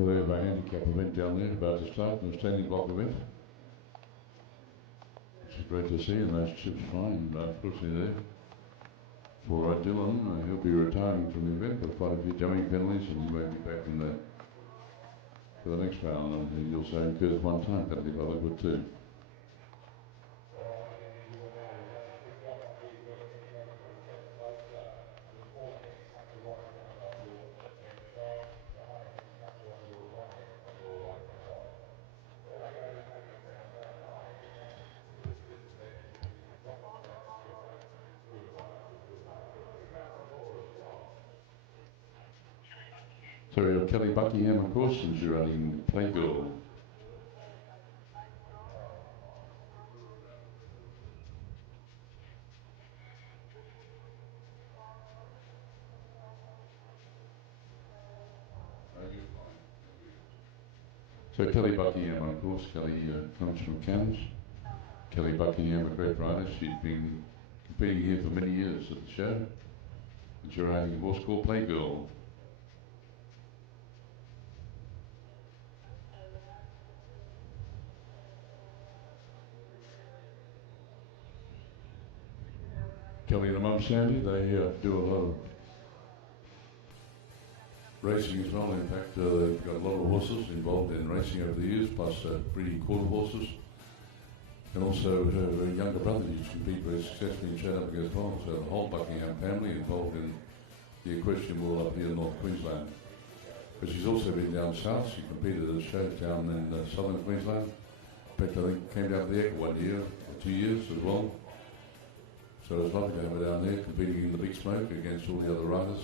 So they have a handicap event down there about to start, and a standing block event. It's great to see, and those chips flying, unfortunately there. For Dylan, he'll be retiring from the event, but quite a few jumping penalties, and he may be back in the for the next round. And he also incurs one time penalty by Liquid too. So we have Kelly Buckingham, of course, and she's running Playgirl. So Kelly Buckingham, of course, Kelly comes from Cairns. Kelly Buckingham, a great rider. She's been competing here for many years at the show. And she's riding a horse called Playgirl. Kelly and her mum Sandy, they do a lot of racing as well. In fact, they've got a lot of horses involved in racing over the years, plus breeding quarter horses. And also her younger brother used to compete very successfully in Shadowing as well. So the whole Buckingham family involved in the equestrian world up here in North Queensland. But she's also been down south. She competed at a show down in southern Queensland. In fact, I think came down to the Echo 1 year, or 2 years as well. So it was lovely to have her down there competing in the big smoke against all the other riders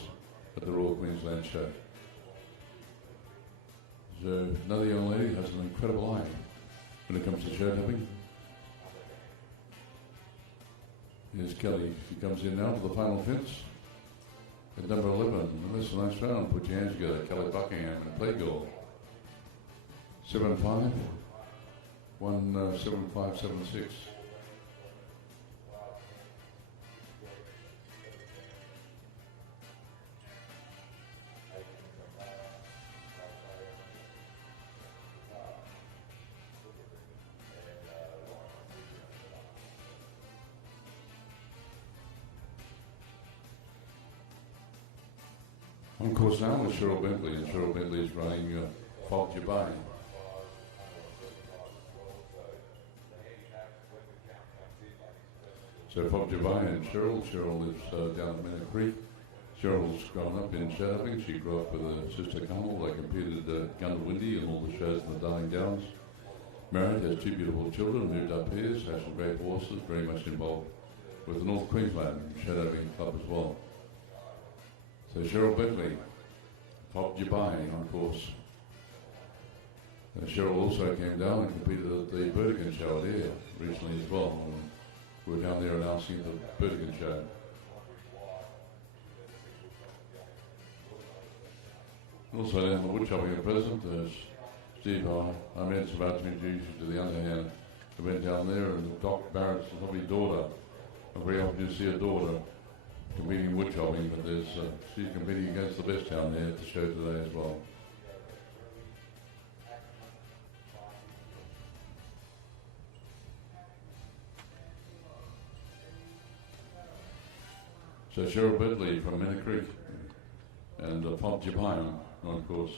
at the Royal Queensland show. So another young lady has an incredible eye when it comes to show jumping. Here's Kelly. She comes in now to the final fence. At number 11, that's a nice round. Put your hands together. Kelly Buckingham and Playgirl. 7-5, 1-7-5-7-6. Of course, now with Cheryl Bentley, and Cheryl Bentley is running Fog Dubai. So Fog Dubai and Cheryl lives down at Manor Creek. Cheryl's grown up in Shadowing. She grew up with her sister Carmel. They competed at Gundawindi and all the shows in the Darling Downs. Married, has 2 beautiful children, moved up here, has some great horses, very much involved with the North Queensland Shadowing Club as well. So Cheryl Bentley, Fog Dubai, of course. Cheryl also came down and competed at the Burdekin show there recently as well. And we were down there announcing the Burdekin show. Also down the woodchopping at present, Steve Ahmed's about to introduce you to the underhand who went down there, and Doc Barrett's lovely daughter. I'm very often to see a daughter competing in woodchopping, but she's competing against the best down there at the show today as well. So Cheryl Bentley from Manor Creek and Fog Dubai, of course.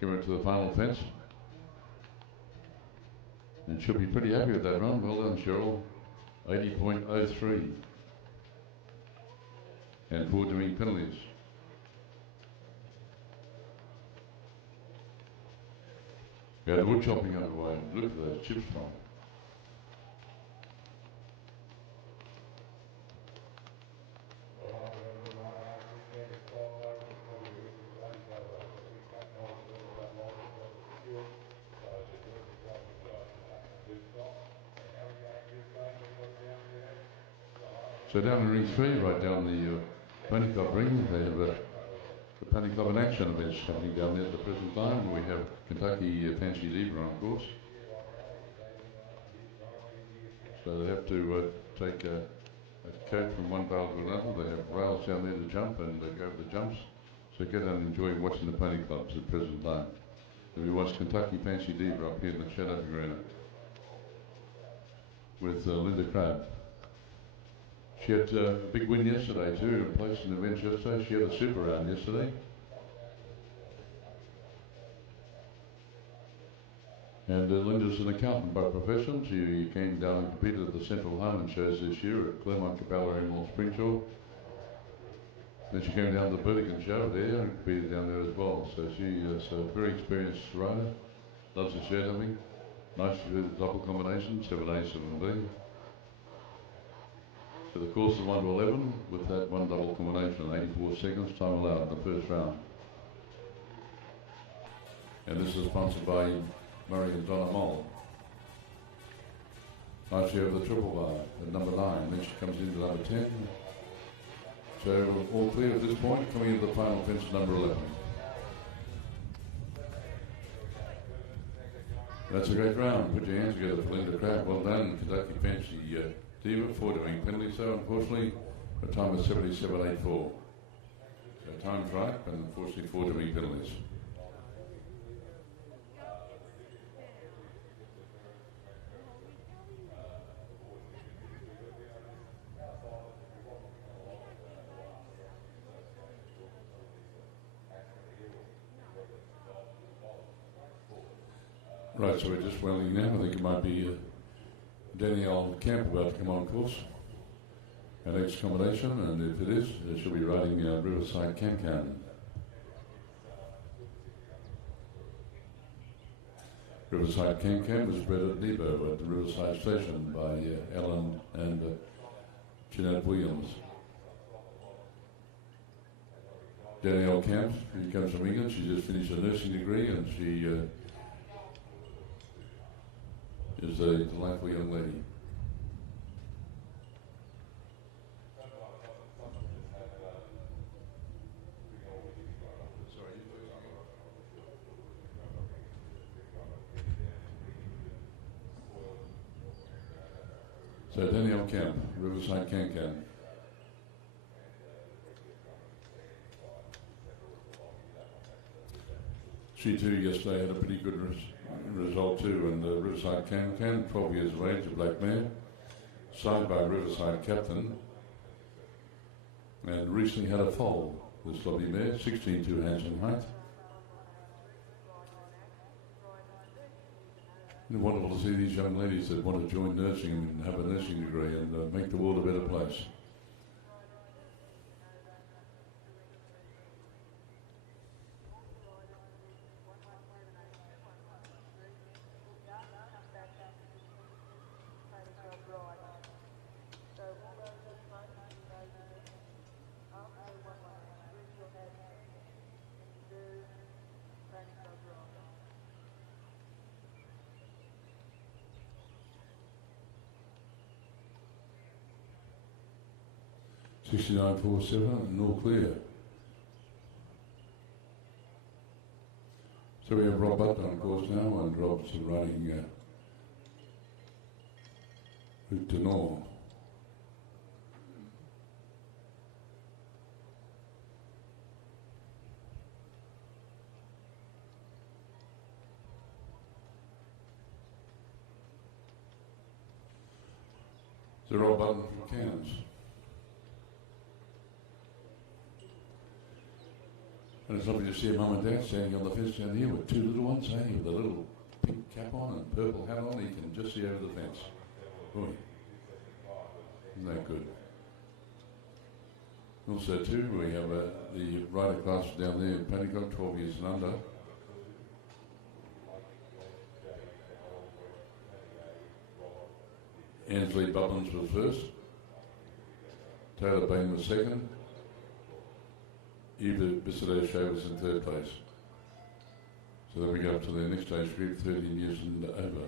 Give her to the final fence. And she'll be pretty happy with that run. Well done, Cheryl. 80.03. And 4 doing penalties. We had wood chopping underway. Look at those chips from. So down in ring 3, right down the Pony Club ring, they have the Pony Club in action events happening down there at the present time. We have Kentucky Fancy Libra, of course. So they have to take a coat from one barrel to another. They have rails down there to jump and go over the jumps. So get out and enjoy watching the pony clubs at present time. So we watched Kentucky Fancy Diva up here in the Shadow Arena with Linda Crabb. She had a big win yesterday too, a place in the event yesterday. She had a super round yesterday. And Linda's an accountant by profession. She came down and competed at the Central Highland Shows this year at Claremont, Capella and North Springshaw. Then she came down to the Burlington Show there and competed down there as well. So she is a very experienced rider, loves to share something. Nice to do the double combination, 7A, 7B. So the course is 1 to 11 with that one double combination, 84 seconds, time allowed in the first round. And this is sponsored by Murray and Donna Moll. Nice share of the triple bar at number 9, then she comes into number 10. So all clear at this point, coming into the final fence, number 11. That's a great round. Put your hands together for Linda Crabb. Well done, Kentucky Fancy Diva, 4 doing penalties though, unfortunately. The time is 77.84. So time's right, but unfortunately 4 doing penalties. Right, so we're just welling now. I think it might be Danielle Camp about to come on course. Our next combination, and if it is, she'll be riding Riverside Can-Can. Riverside Can-Can was bred at Nebo at the Riverside Station by Ellen and Jeanette Williams. Danielle Camp, she comes from England. She just finished a nursing degree and she is a delightful young lady. So Danielle Camp, Riverside Can-Can. She too yesterday had a pretty good result too, and Riverside Can-Can, 12 years of age, a black mare, signed by Riverside Captain, and recently had a foal, this lovely mare, 16.2 hands in height. It's wonderful to see these young ladies that want to join nursing and have a nursing degree and make the world a better place. $69.47 and all clear. So we have Rob Butler on course now, and Rob's riding Route to Nor. So Rob Butler from Cairns. And it's lovely to see a mum and dad standing on the fence down here with 2 little ones, eh? With a little pink cap on and purple hat on. You can just see over the fence. Boy, isn't that good? Also too, we have the rider class down there in Pentagon, 12 years and under. Ansley Bubbins was first. Taylor Bain was second. Eva Bissett-O'Shea was in 3rd place. So then we go up to the next age group, 13 years and over.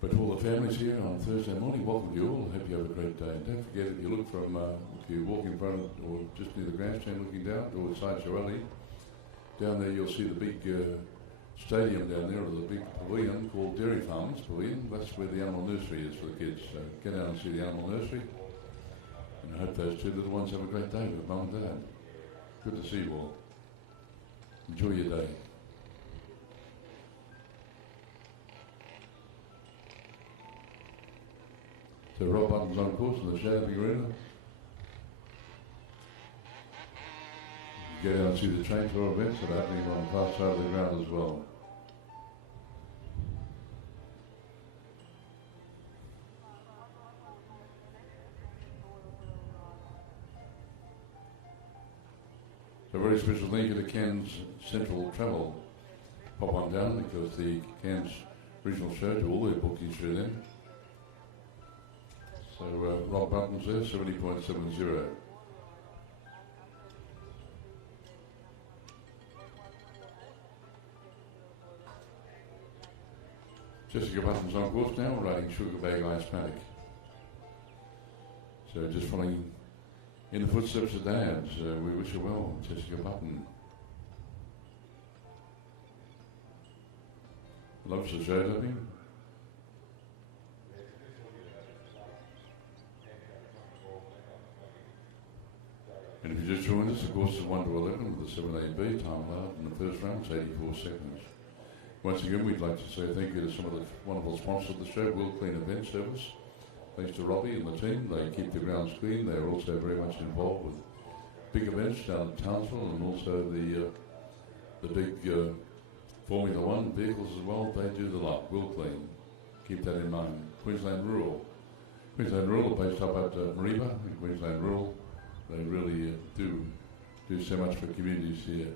But to all the families here on Thursday morning, welcome to you all. Hope you have a great day. And don't forget, if you look from, if you walk in front of, or just near the grandstand looking down towards Sideshow Alley, down there you'll see the big stadium down there, or the big pavilion called Dairy Farmers Pavilion. That's where the animal nursery is for the kids. So get out and see the animal nursery. And I hope those 2 little ones have a great day with mum and dad. Good to see you all. Enjoy your day. So Rob Button's on course in the Shadowing Arena. You get out and see the train tour events that are happening on the far side of the ground as well. A very special thank you to Cairns Central Travel. Pop on down because the Cairns Regional Show do all their bookings through them. So Rob Button's there, 70.70. Jessica Button's on course now, riding Sugar Bag Ice Paddock. So just following in the footsteps of Dad's, we wish her well, Jessica Button. Loves the show, doesn't he? And if you just joined us, of course, it's 1 to 11 with the 7AB time allowed in the first round, it's 84 seconds. Once again, we'd like to say thank you to some of the wonderful sponsors of the show, World Clean Event Service. Thanks to Robbie and the team, they keep the grounds clean. They're also very much involved with big events down at Townsville and also the big Formula One vehicles as well. They do the lot, World Clean. Keep that in mind. Queensland Rural. Queensland Rural are based up at Mareeba in Queensland Rural. They really do so much for communities here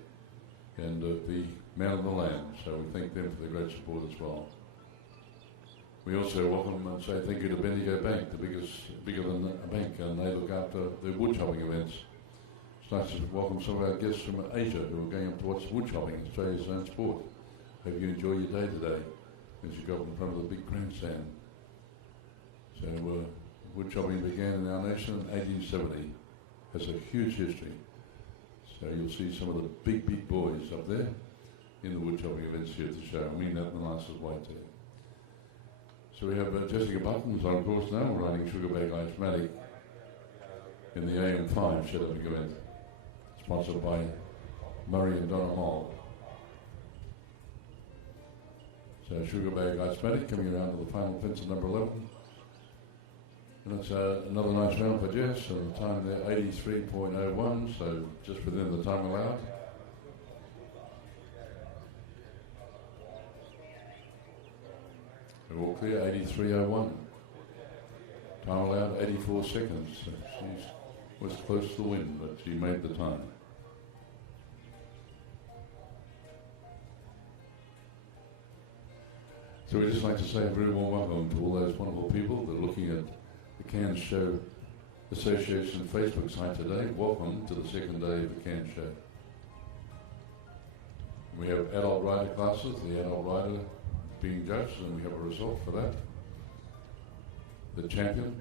and the man of the land. So we thank them for their great support as well. We also welcome and say thank you to Bendigo Bank, bigger than a bank, and they look after the wood chopping events. It's nice to welcome some of our guests from Asia who are going up to watch wood chopping, Australia's own sport. Hope you enjoy your day today as you go up in front of the big grandstand. So wood chopping began in our nation in 1870. Has a huge history. So you'll see some of the big boys up there in the wood chopping events here at the show. I mean that in the nicest way too. So we have Jessica Button's on course now, riding Sugar Bag Ice Paddock in the AM5 Shadowing event, sponsored by Murray and Donna Hall. So Sugar Bag Ice Paddock coming around to the final fence at number 11. And that's another nice round for Jess, and the time there 83.01, so just within the time allowed. We're all clear, 83.01. Time allowed, 84 seconds. So she was close to the win, but she made the time. So we'd just like to say a very warm welcome to all those wonderful people that are looking at the Cairns Show Association Facebook site today. Welcome to the second day of the Cairns Show. We have adult rider classes, the adult rider being judged, and we have a result for that. The champion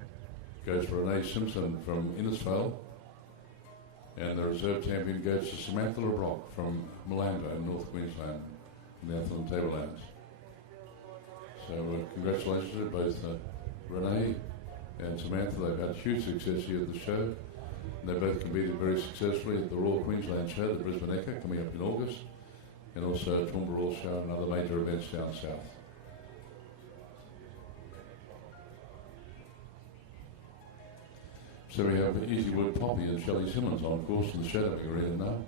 goes for Renee Simpson from Innisfail, and the reserve champion goes to Samantha LeBrock from Malanga in North Queensland, in the Athlone Tablelands. So congratulations to both Renee and Samantha. They've had huge success here at the show. And they both competed very successfully at the Royal Queensland Show, the Brisbane Echo, coming up in August, and also Toowoomba Royal Show and other major events down south. So we have Easywood Poppy and Shelley Simmons on course in the Shadowing Arena now.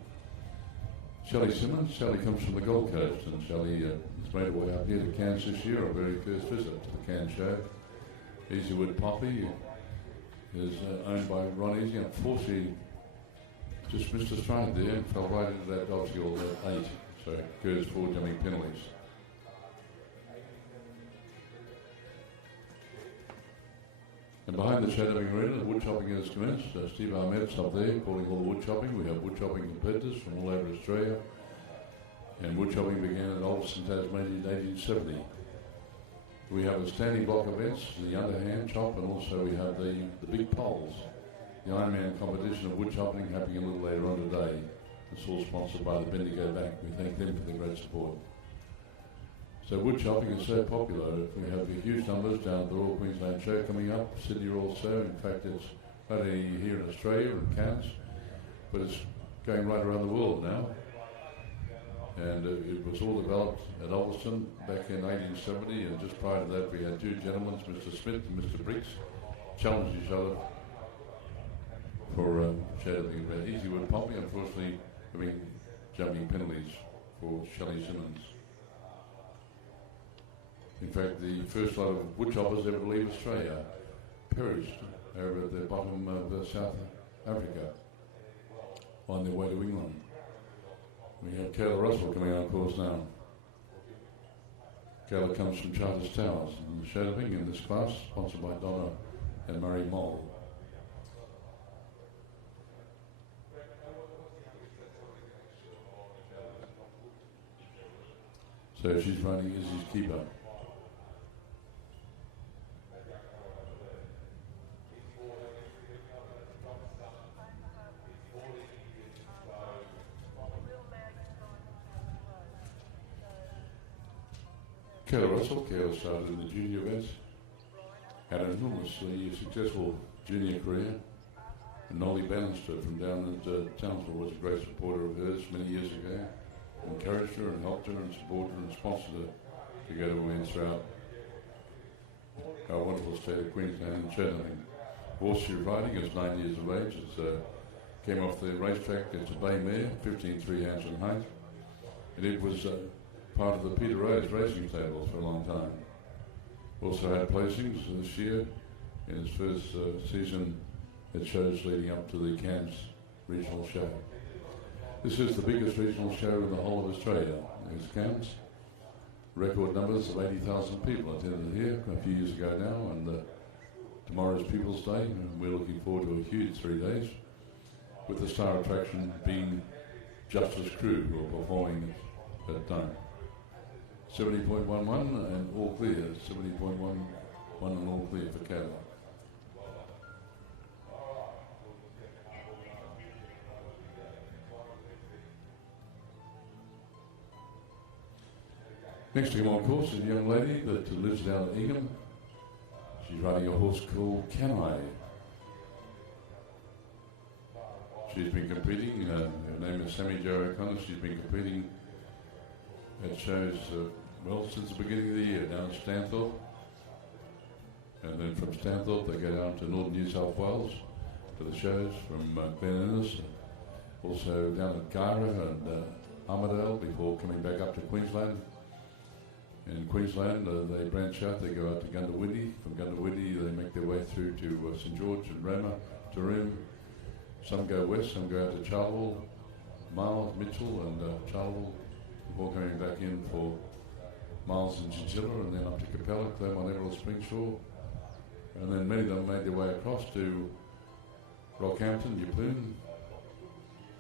Shelley Simmons, Shelley comes from the Gold Coast, and Shelley has made her way up here to Cairns this year, our very first visit to the Cairns Show. Easywood Poppy is owned by Ron Easy. Unfortunately, just missed a stride there and fell right into that dodgy all at 8. So it goes forward jumping penalties. And behind the Shadowing Arena, the wood chopping has commenced. Steve Ahmed's up there calling all the wood chopping. We have wood chopping competitors from all over Australia. And wood chopping began at Alderson, Tasmania in 1870. We have the standing block events, the underhand chop, and also we have the big poles. The Ironman competition of wood chopping happening a little later on today. It's all sponsored by the Bendigo Bank. We thank them for their great support. So wood chopping is so popular. We have huge numbers down at the Royal Queensland Show coming up, Sydney Royal Show. In fact, it's not only here in Australia and Cairns, but it's going right around the world now. And it was all developed at Ulverston back in 1870, and just prior to that we had two gentlemen, Mr. Smith and Mr. Briggs, challenged each other for shadowing about Easywood Poppy, unfortunately having jumping penalties for Shelley Simmons. In fact, the first lot of woodchoppers ever to leave Australia perished over at the bottom of South Africa on their way to England. We have Kayla Russell coming on course now. Kayla comes from Charters Towers, and the shadowing in this class, sponsored by Donna and Murray Moll. So she's riding Izzy's keeper. Kayla Russell, Kayla started in the junior events, had an enormously successful junior career. And Nolly Bannister from down at Townsville was a great supporter of hers many years ago. Encouraged her and helped her and supported her and sponsored her to go to women's route. Our wonderful state of Queensland and Cheltenham. Horse she's riding is 9 years of age. It came off the racetrack. It's a bay mare, 15 hands in height. And it was part of the Peter Rose racing stable for a long time. Also had placings this year in his first season at shows leading up to the Cairns Regional Show. This is the biggest regional show in the whole of Australia. It's Cairns. Record numbers of 80,000 people attended here a few years ago now, and tomorrow's People's Day, and we're looking forward to a huge 3 days, with the star attraction being Justice Crew, who are performing at that time. 70.11 and all clear, 70.11 and all clear for Canada. Next to come on course is a young lady that lives down at Egham. She's riding a horse called Can I. She's been competing, her name is Sammy Jo O'Connor. She's been competing at shows, well, since the beginning of the year, down at Stanthorpe. And then from Stanthorpe they go down to northern New South Wales for the shows, from Glen Innes, also down at Gara and Armidale before coming back up to Queensland. In Queensland, they branch out, they go out to Gundawindi. From Gundawindi, they make their way through to St George and Roma, Taroom. Some go west, some go out to Charleville, Miles, Mitchell, and Charleville, before coming back in for Miles and Chinchilla, and then up to Capella, Claremont, Emerald, Springshaw. And then many of them made their way across to Rockhampton, Yeppoon.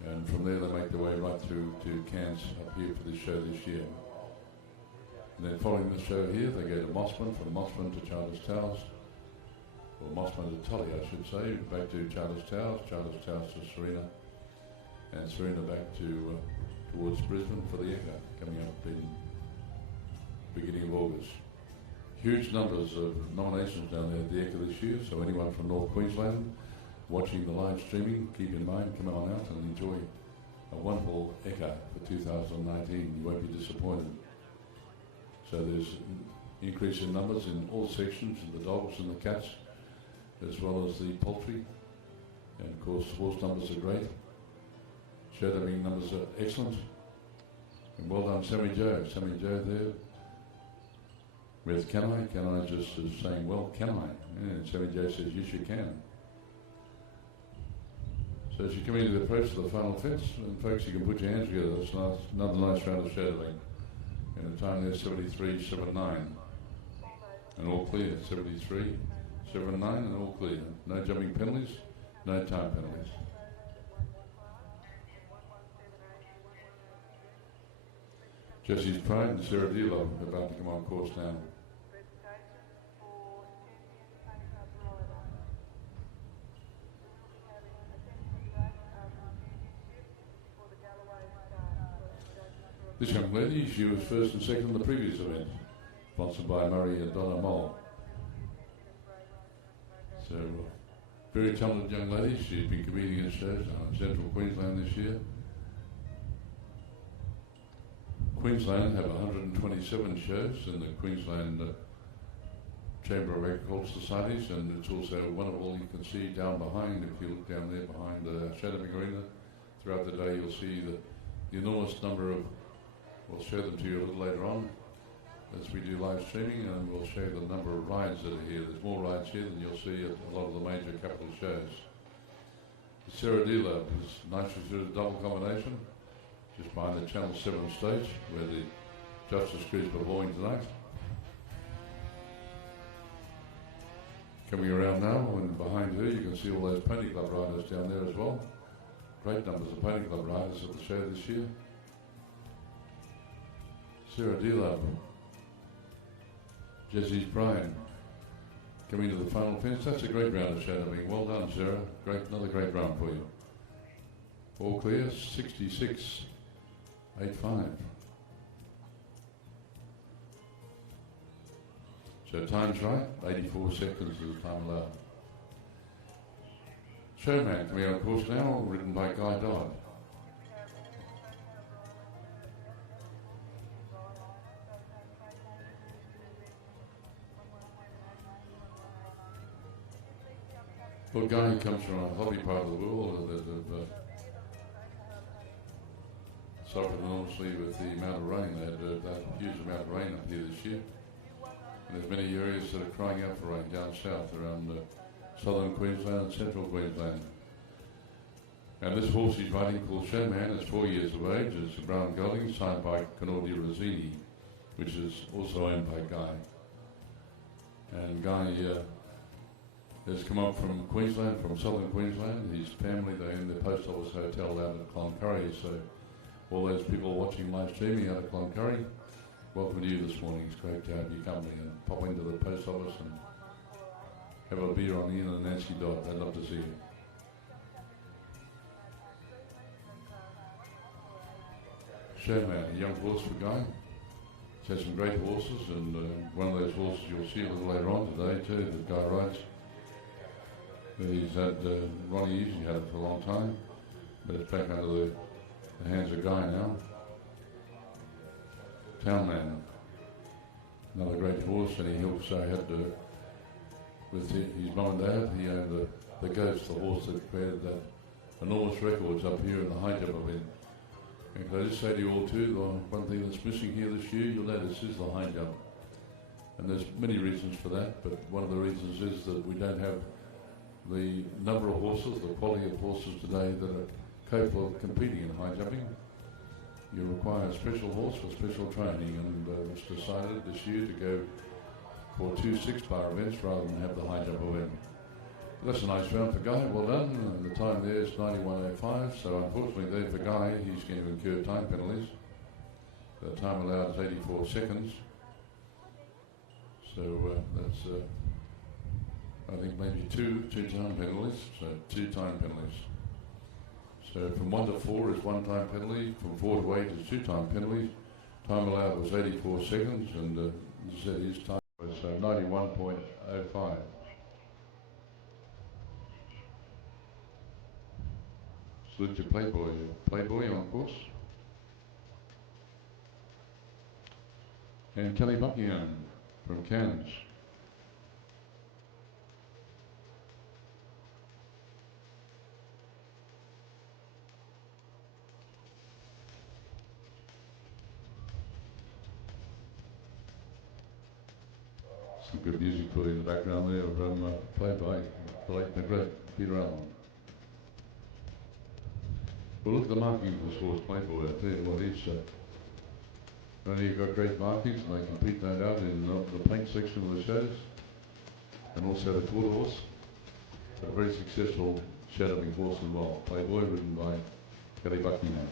And from there, they make their way right through to Cairns up here for this show this year. And then following the show here, they go to Mossman, from Mossman to Charters Towers, or Mossman to Tully, I should say, back to Charters Towers to Serena, and Serena back to towards Brisbane for the Ekka, coming up in beginning of August. Huge numbers of nominations down there at the Ekka this year, so anyone from North Queensland watching the live streaming, keep in mind, come on out and enjoy a wonderful Ekka for 2019. You won't be disappointed. So there's increase in numbers in all sections, in the dogs and the cats, as well as the poultry. And of course, horse numbers are great. Shadowing numbers are excellent. And well done, Sammy Jo. Sammy Jo there. With Can I? Can I just is saying, well, can I? And Sammy Jo says, yes, you can. So as you come into the approach to the final fence, and folks, you can put your hands together. It's nice, another nice round of shadowing. And the time there is 73.79. And all clear, 73.79 and all clear. No jumping penalties, no time penalties. Jesse's Pride and Sarah Dealer about to come on course now. This young lady, she was first and second in the previous event, sponsored by Murray and Donna Moll. So Very talented young lady. She's been competing in shows in Central Queensland this year. Queensland have 127 shows in the Queensland Chamber of Agricultural Societies, and it's also wonderful. You can see down behind, if you look down there behind the Shadowing Arena, throughout the day you'll see the enormous number of, we'll show them to you a little later on as we do live streaming, and we'll show the number of rides that are here. There's more rides here than you'll see at a lot of the major capital shows. The Serradilla is nitrogen double combination, just behind the Channel 7 stage where the Justice Crew's performing tonight. Coming around now, and behind her you can see all those Pony Club riders down there as well. Great numbers of Pony Club riders at the show this year. Serradilla, Jesse's Brian coming to the final finish. That's a great round of shadowing. Well done, Sarah. Great, another great round for you. All clear, 66.85. So time's right, 84 seconds is the time allowed. Showman coming on course now, ridden by Guy Dodd. Well, Guy comes from a hobby part of the world that have suffered enormously with the amount of rain. They had that huge amount of rain up here this year. And there's many areas that are crying out for rain down south around southern Queensland and central Queensland. And this horse he's riding, called Showman, is 4 years of age. It's a brown gelding signed by Canodi Rossini, which is also owned by Guy. And Guy has come up from Queensland, from southern Queensland. His family, they own the Post Office Hotel out at Cloncurry. So all those people watching live streaming out of Cloncurry, welcome to you this morning. It's great to have you company and pop into the post office and have a beer on Ian and Nancy Dodd. They'd love to see you. Showman, a young horse for Guy. He's had some great horses, and one of those horses you'll see a little later on today too, that Guy rides. He's had Ronnie Easy had it for a long time, but it's back under the hands of Guy now. Townman, another great horse, and he also had with his mum and dad, he owned the Ghost, the horse that created that enormous records up here in the high jump event. And can I just say to you all too, the one thing that's missing here this year, you'll notice, is the high jump. And there's many reasons for that, but one of the reasons is that we don't have the number of horses, the quality of horses today that are capable of competing in high jumping. You require a special horse for special training, and it's decided this year to go for 2 6-bar events rather than have the high jump event. That's a nice round for Guy, well done, and the time there is 91.05, so unfortunately there for Guy, he's going to incur time penalties. The time allowed is 84 seconds, so that's I think maybe two time penalties, so 2 time penalties. So from 1 to 4 is 1 time penalty, from 4 to 8 is 2 time penalties. Time allowed was 84 seconds, and as I said, his time was 91.05. Salute your Playboy on course. And Kelly Buckingham from Cairns. Some good music for you in the background there from played by the late and great Peter Allen. Well, look at the markings of this horse, Playboy. I tell you what, he's only got great markings, and they compete no doubt in the plank section of the shows, and also the quarter horse. A very successful shadowing horse as well. Playboy, ridden by Kelly Buckingham.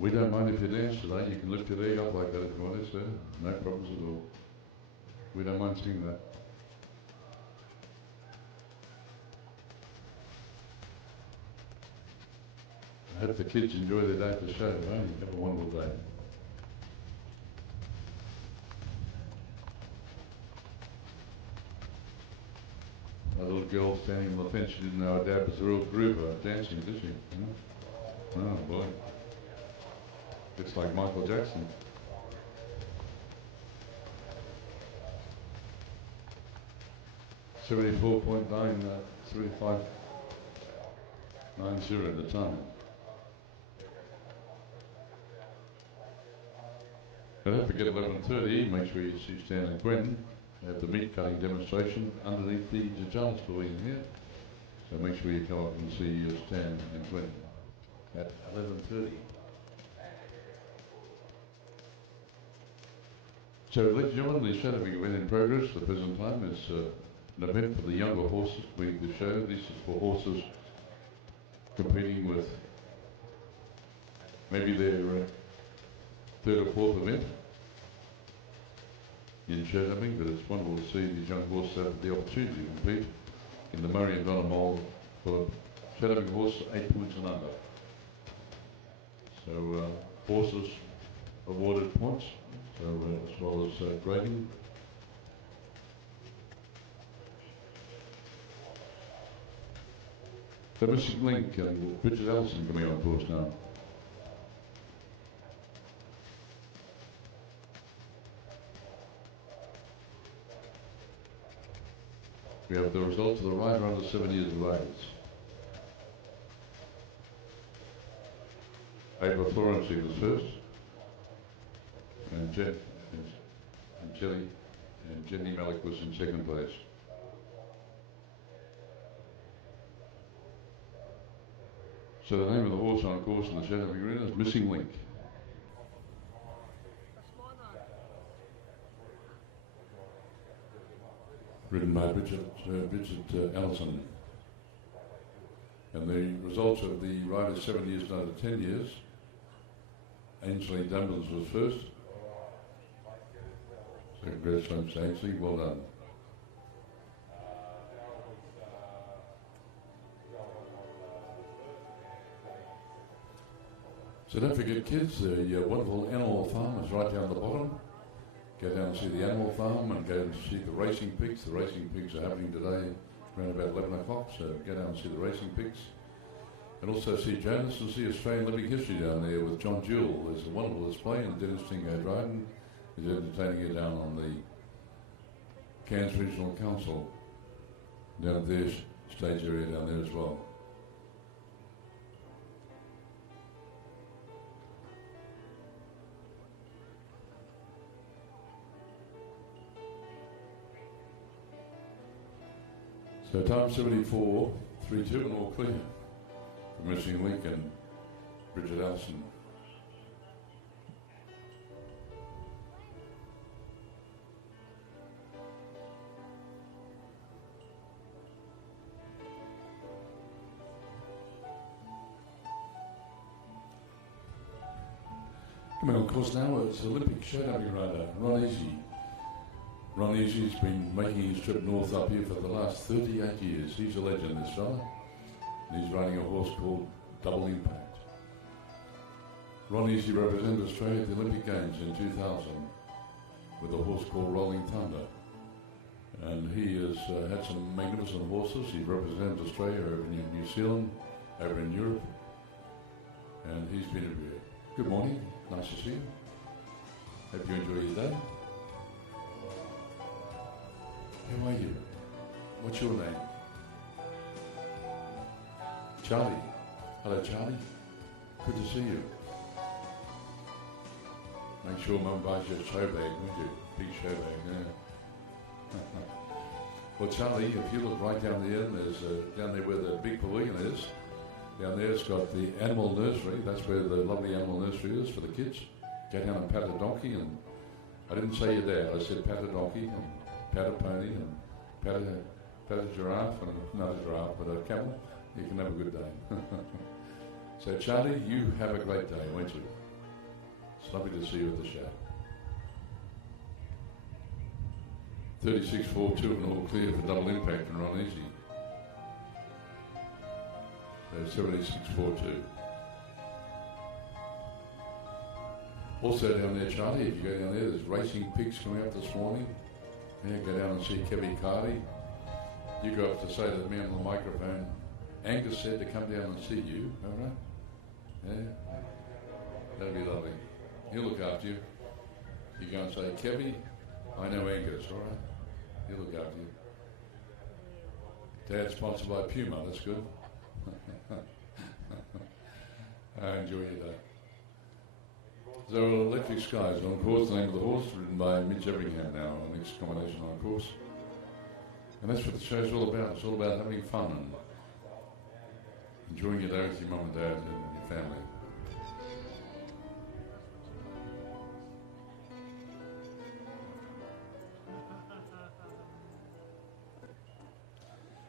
We don't mind if you dance today. You can lift your leg up like that if you want to, sir. No problems at all. We don't mind seeing that. hope the kids enjoy their day at the show. Eh? Have a wonderful day. A little girl standing on the fence, she didn't know her dad was a real grouper dancing, did she? Oh boy. Looks like Michael Jackson. $74.9, 35.90 at the time. And don't forget 11:30, make sure you see Stan and Gwen have the meat cutting demonstration underneath the Jajalas pavilion here. So make sure you come up and see Stan and Gwen at 11:30. So, ladies and gentlemen, the shadowing event in progress. The present time is an event for the younger horses being the show. This is for horses competing with maybe their third or fourth event in shadowing, but it's wonderful to see these young horses have the opportunity to compete in the Murray and Donna mould for shadowing horse 8 points and under. So, horses awarded points. So, as well as grading. The missing link and Bridget Ellison coming on course now. We have the results of the rider under 7 years of age. Ava Florence was first. And Jenny Malik was in second place. So the name of the horse on course in the shadowing arena is Missing Link. Ridden by Bridget Allison. And the results of the riders 7 years and under 10 years. Ainsley Dumblins was first. So congratulations to Ainsley, well done. So don't forget kids, the wonderful animal farm is right down the bottom. Go down and see the animal farm and go and see the racing pigs. The racing pigs are happening today around about 11 o'clock, so go down and see the racing pigs. And also see Jonas and see Australian Living History down there with John Jewell. There's a wonderful display and Dennis Tingo Dryden is entertaining you down on the Cairns Regional Council down at their stage area down there as well. So time 74.32 and all clear for Missing Link and Bridget Allison. Coming on course now is Olympic showdown rider Ron Easy. Ron Easy's been making his trip north up here for the last 38 years. He's a legend, this fella. And he's riding a horse called Double Impact. Ron Easy represented Australia at the Olympic Games in 2000 with a horse called Rolling Thunder. And he has had some magnificent horses. He's represented Australia over in New Zealand, over in Europe. And he's been everywhere. Good morning, nice to see you. Hope you enjoy your day. How are you? What's your name? Charlie. Hello, Charlie. Good to see you. Make sure Mum buys you a show bag, won't you? Big show bag, yeah. Well, Charlie, if you look right down there, there's down there where the big pavilion is. Down there it's got the animal nursery. That's where the lovely animal nursery is for the kids. Go down and pat a donkey, and I didn't say your dad. I said pat a donkey and pat a pony and pat a giraffe, and not a giraffe, but a camel. You can have a good day. So Charlie, you have a great day, won't you? It's lovely to see you at the show. 36.42 and all clear for Double Impact and Ron Easy. So 76.42. Also down there, Charlie, if you go down there, there's racing pigs coming up this morning. Yeah, go down and see Kevin Cardi. You go up to say to the man on the microphone, Angus said to come down and see you, alright? Yeah, that'd be lovely. He'll look after you. You go and say, Kevin, I know Angus, alright? He'll look after you. Dad's sponsored by Puma, that's good. Enjoy your day. So Electric Skies on course, the name of the horse, written by Mitch Everingham now, an ex-combination on course. And that's what the show's all about. It's all about having fun and enjoying your day with your mum and dad and your family.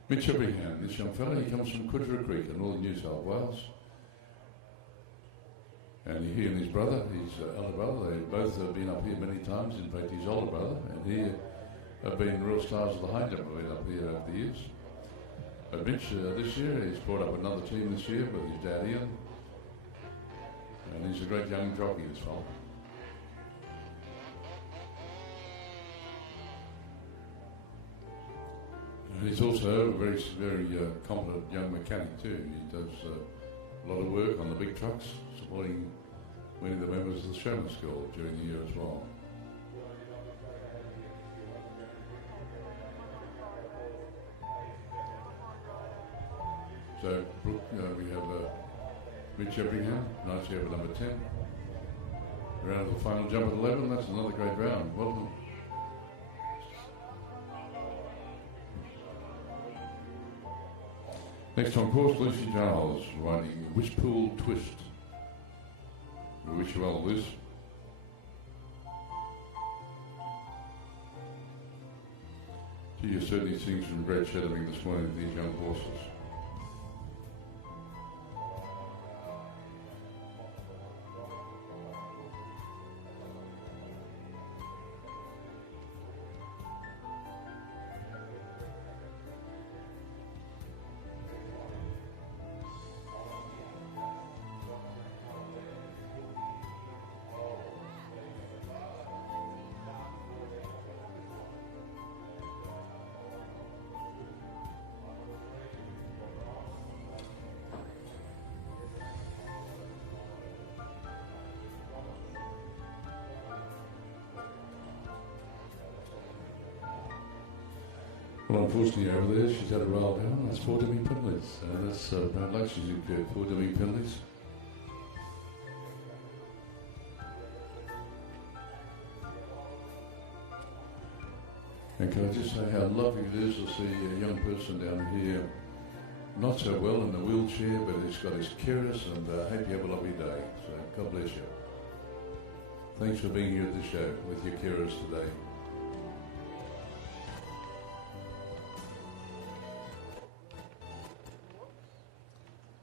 Mitch Everingham, this young fella, he comes from Kudra Creek in northern New South Wales. And he and his brother, his elder brother, they've both been up here many times. In fact, his older brother and he have been real stars of the high jump up here over the years. But Mitch, this year, he's brought up another team this year with his dad Ian. And he's a great young jockey, this fella. And he's also a very, very competent young mechanic too. He does a lot of work on the big trucks, supporting many of the members of the Showman School during the year as well. So, Brooke, we have Mitch Everingham, nice year for number 10. Round of the final jump at 11, that's another great round. Well done. Next on course, Lucy Giles riding Wishpool Twist. We wish you well, Liz. You're certainly seeing some great shadowing this morning with these young horses. Well, unfortunately over there, she's had a roll down. That's 4 Deming penalties. That's bad luck. She's incurred 4 Deming penalties. And can I just say how lovely it is to see a young person down here, not so well in the wheelchair, but he's got his carers, and hope you have a lovely day. So God bless you. Thanks for being here at the show with your carers today.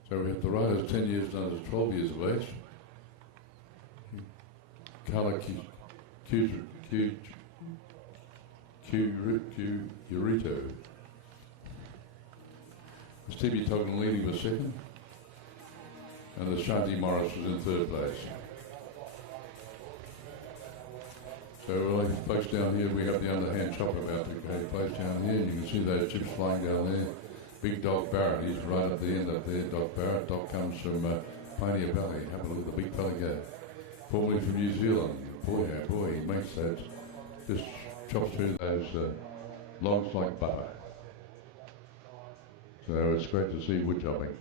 So we have the riders 10 years down to 12 years of age. Carla Urito. Stevie Toggan leading for second. And Ashanti Morris was in third place. So like folks down here, we have the underhand chop about to take place down here. You can see those chips flying down there. Big Doc Barrett, he's right at the end up there, Doc Barrett. Doc comes from Pioneer Valley. Have a look at the big fella go. Formerly from New Zealand. Boy, oh boy, he makes that. Just chops through those logs like butter. So it's great to see wood chopping.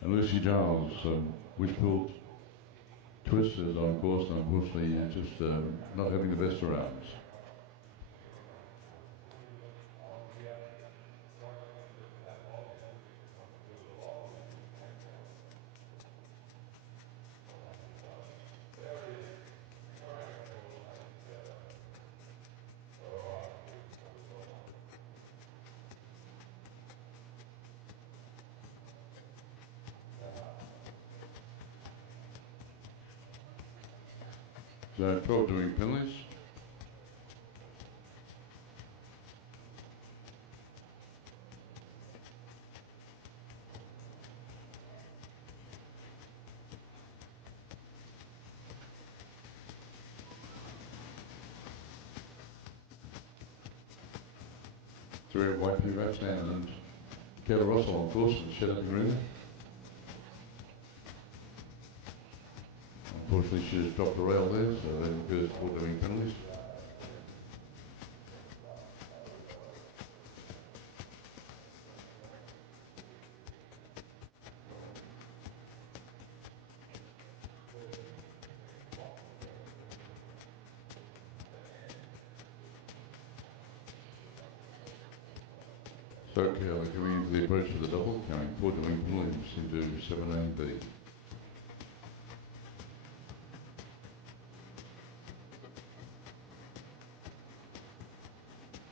And Lucy Giles, Wishpool Twist is on course, and unfortunately just not having the best of rounds. So 12 doing penalties. Jerry Whitefield Rats and Kayla Russell, of course, in the Shadowing Arena. Unfortunately, she just dropped the rail there, so that incurs 4 doing penalties. So we're coming into the approach of the double, carrying 4 doing penalties into 7A-B.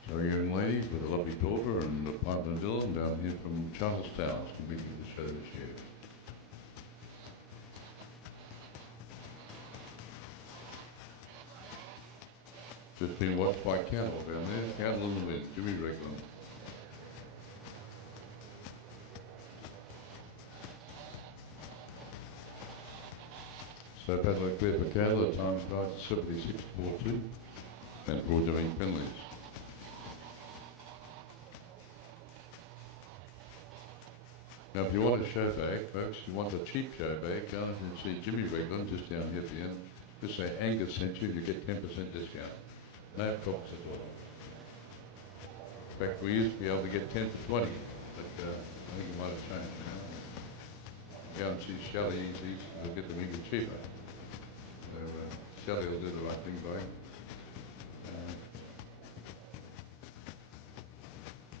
So a young lady with a lovely daughter and a partner Dylan down here from Charlestown competing the show this year. Just been watched by Cattle down there. Cattle in the wind, Jimmy Regland. So padlock clear for Cattle, the time starts 76.42 and 4 doing penalties. Now if you want a show bag, folks, you want a cheap show bag, go and see Jimmy Regland just down here at the end. Just say Angus sent you, you get 10% discount. No costs at all. In fact, we used to be able to get 10 for 20, but I think it might have changed now. Go and see Shelley, we'll get them even cheaper. So Shelley will do the right thing by him.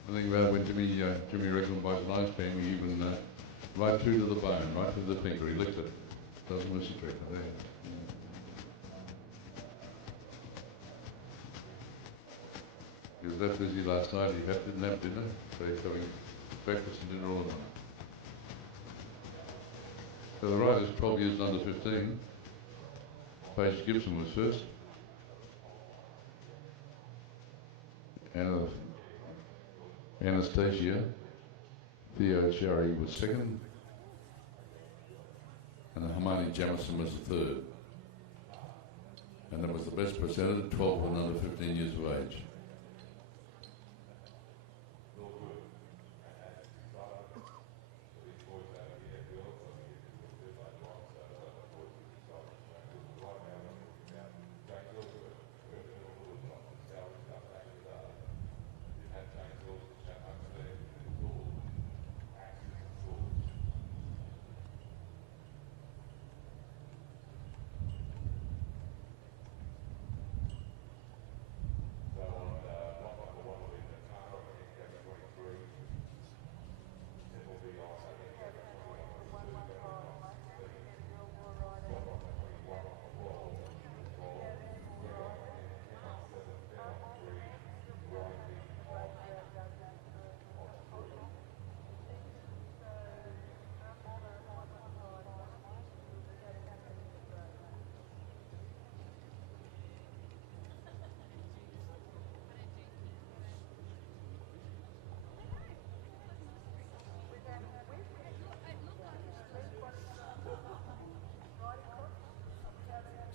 I think about when Jimmy Regland buys an ice cream, he even right through to the bone, right through the finger, he licks it. Doesn't miss a trick, there. He was that busy last night, he didn't have dinner, so he's having breakfast and dinner all the night. So the rider's 12 years and under 15. Paige Gibson was first. Anastasia Theo Cherry was second. And Hermione Jamison was the third. And that was the best presented, 12 and under 15 years of age.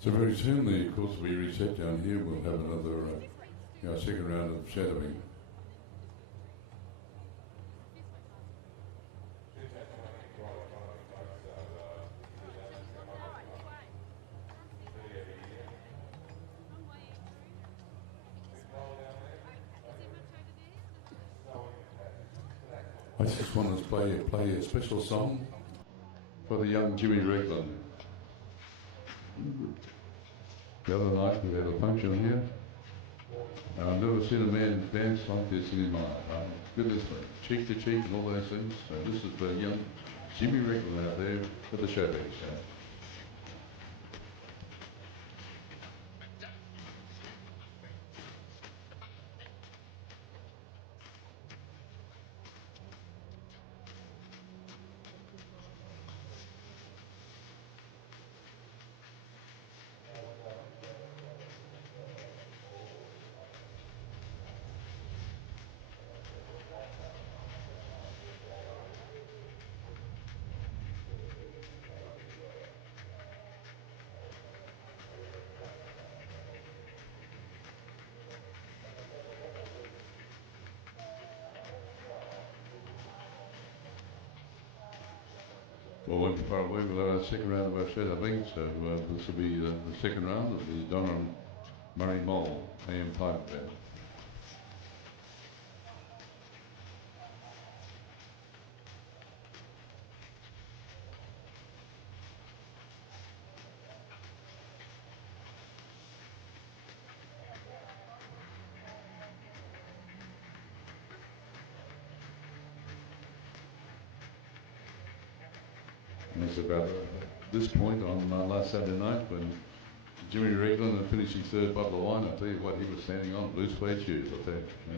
So very soon, of course, we reset down here. We'll have another, second round of shadowing. I just want to play a special song for the young Jimmy Regland. The other night we had a function here, and I've never seen a man dance like this in my life. Goodness me, cheek to cheek and all those things. So this is for young Jimmy Regland out there for the Showbag Show. Well, we'll have our second round of our show, I think. So this will be the second round of the Donna Murray Mole AM Pipe Band. And it's about this point on last Saturday night when Jimmy Regland finishing third bottle of wine. I tell you what, he was standing on blue suede shoes. I tell you. Yeah.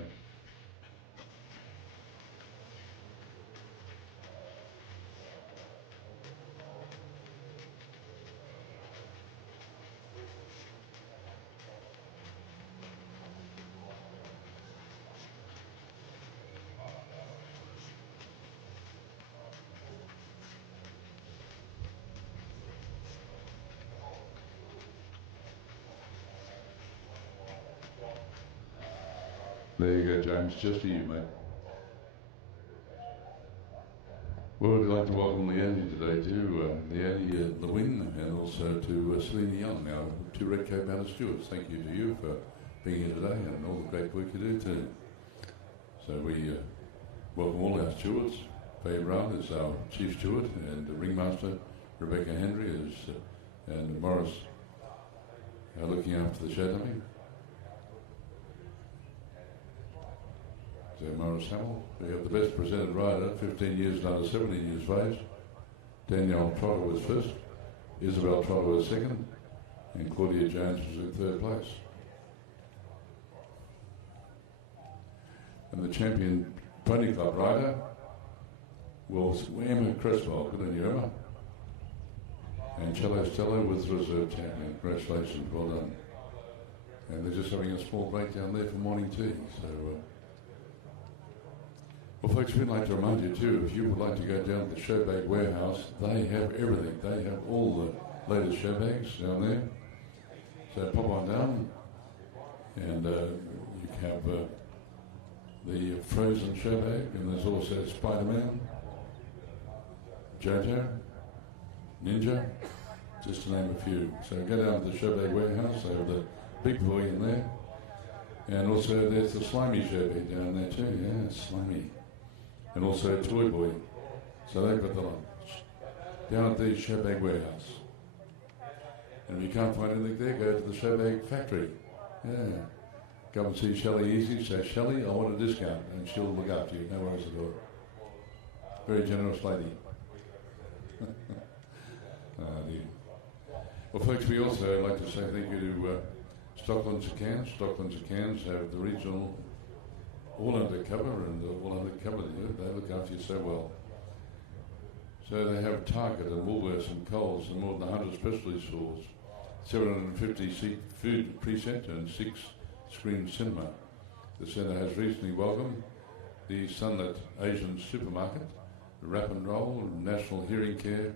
There you go, James, just for you, mate. Well, we'd like to welcome Leanne today too, Leanne Lewin, and also to Selena Young, our two Redcoat Mounted Stewards. Thank you to you for being here today and all the great work you do too. So we welcome all our stewards. Faye Brown is our Chief Steward, and the Ringmaster, Rebecca Henry, is, and Morris are looking after the show dummy. So Morris Hamill, we have the best presented rider, 15 years and under 17 years of age. Danielle Trotter was first, Isabel Trotter was second, and Claudia Jones was in third place. And the champion pony club rider was Emma Creswell. Good on you, Emma. And Cello Stella was the reserve champion. Congratulations, well done. And they're just having a small break down there for morning tea. So, well, folks, we'd like to remind you too, if you would like to go down to the Showbag warehouse, they have everything. They have all the latest show bags down there. So pop on down, and you can have the Frozen show bag, and there's also Spider-Man, Jojo, Ninja, just to name a few. So go down to the Showbag warehouse. They have the big boy in there, and also there's the Slimy Showbag down there too. Yeah, Slimy. And also Toy Boy. So they've got the lot. Down at the Showbag warehouse. And if you can't find anything there, go to the Showbag factory. Yeah. Come and see Shelley Easy. Say, Shelley, I want a discount. And she'll look after you. No worries at all. Very generous lady. Oh, dear. Well, folks, we also like to say thank you to Stocklands and Cairns. Stocklands and Cairns have the regional all undercover, and all undercover, they look after you so well. So they have Target and Woolworths and Coles and more than 100 specialty stores, 750-seat food precinct and 6-screen cinema. The centre has recently welcomed the Sunlit Asian Supermarket, the Wrap and Roll, National Hearing Care,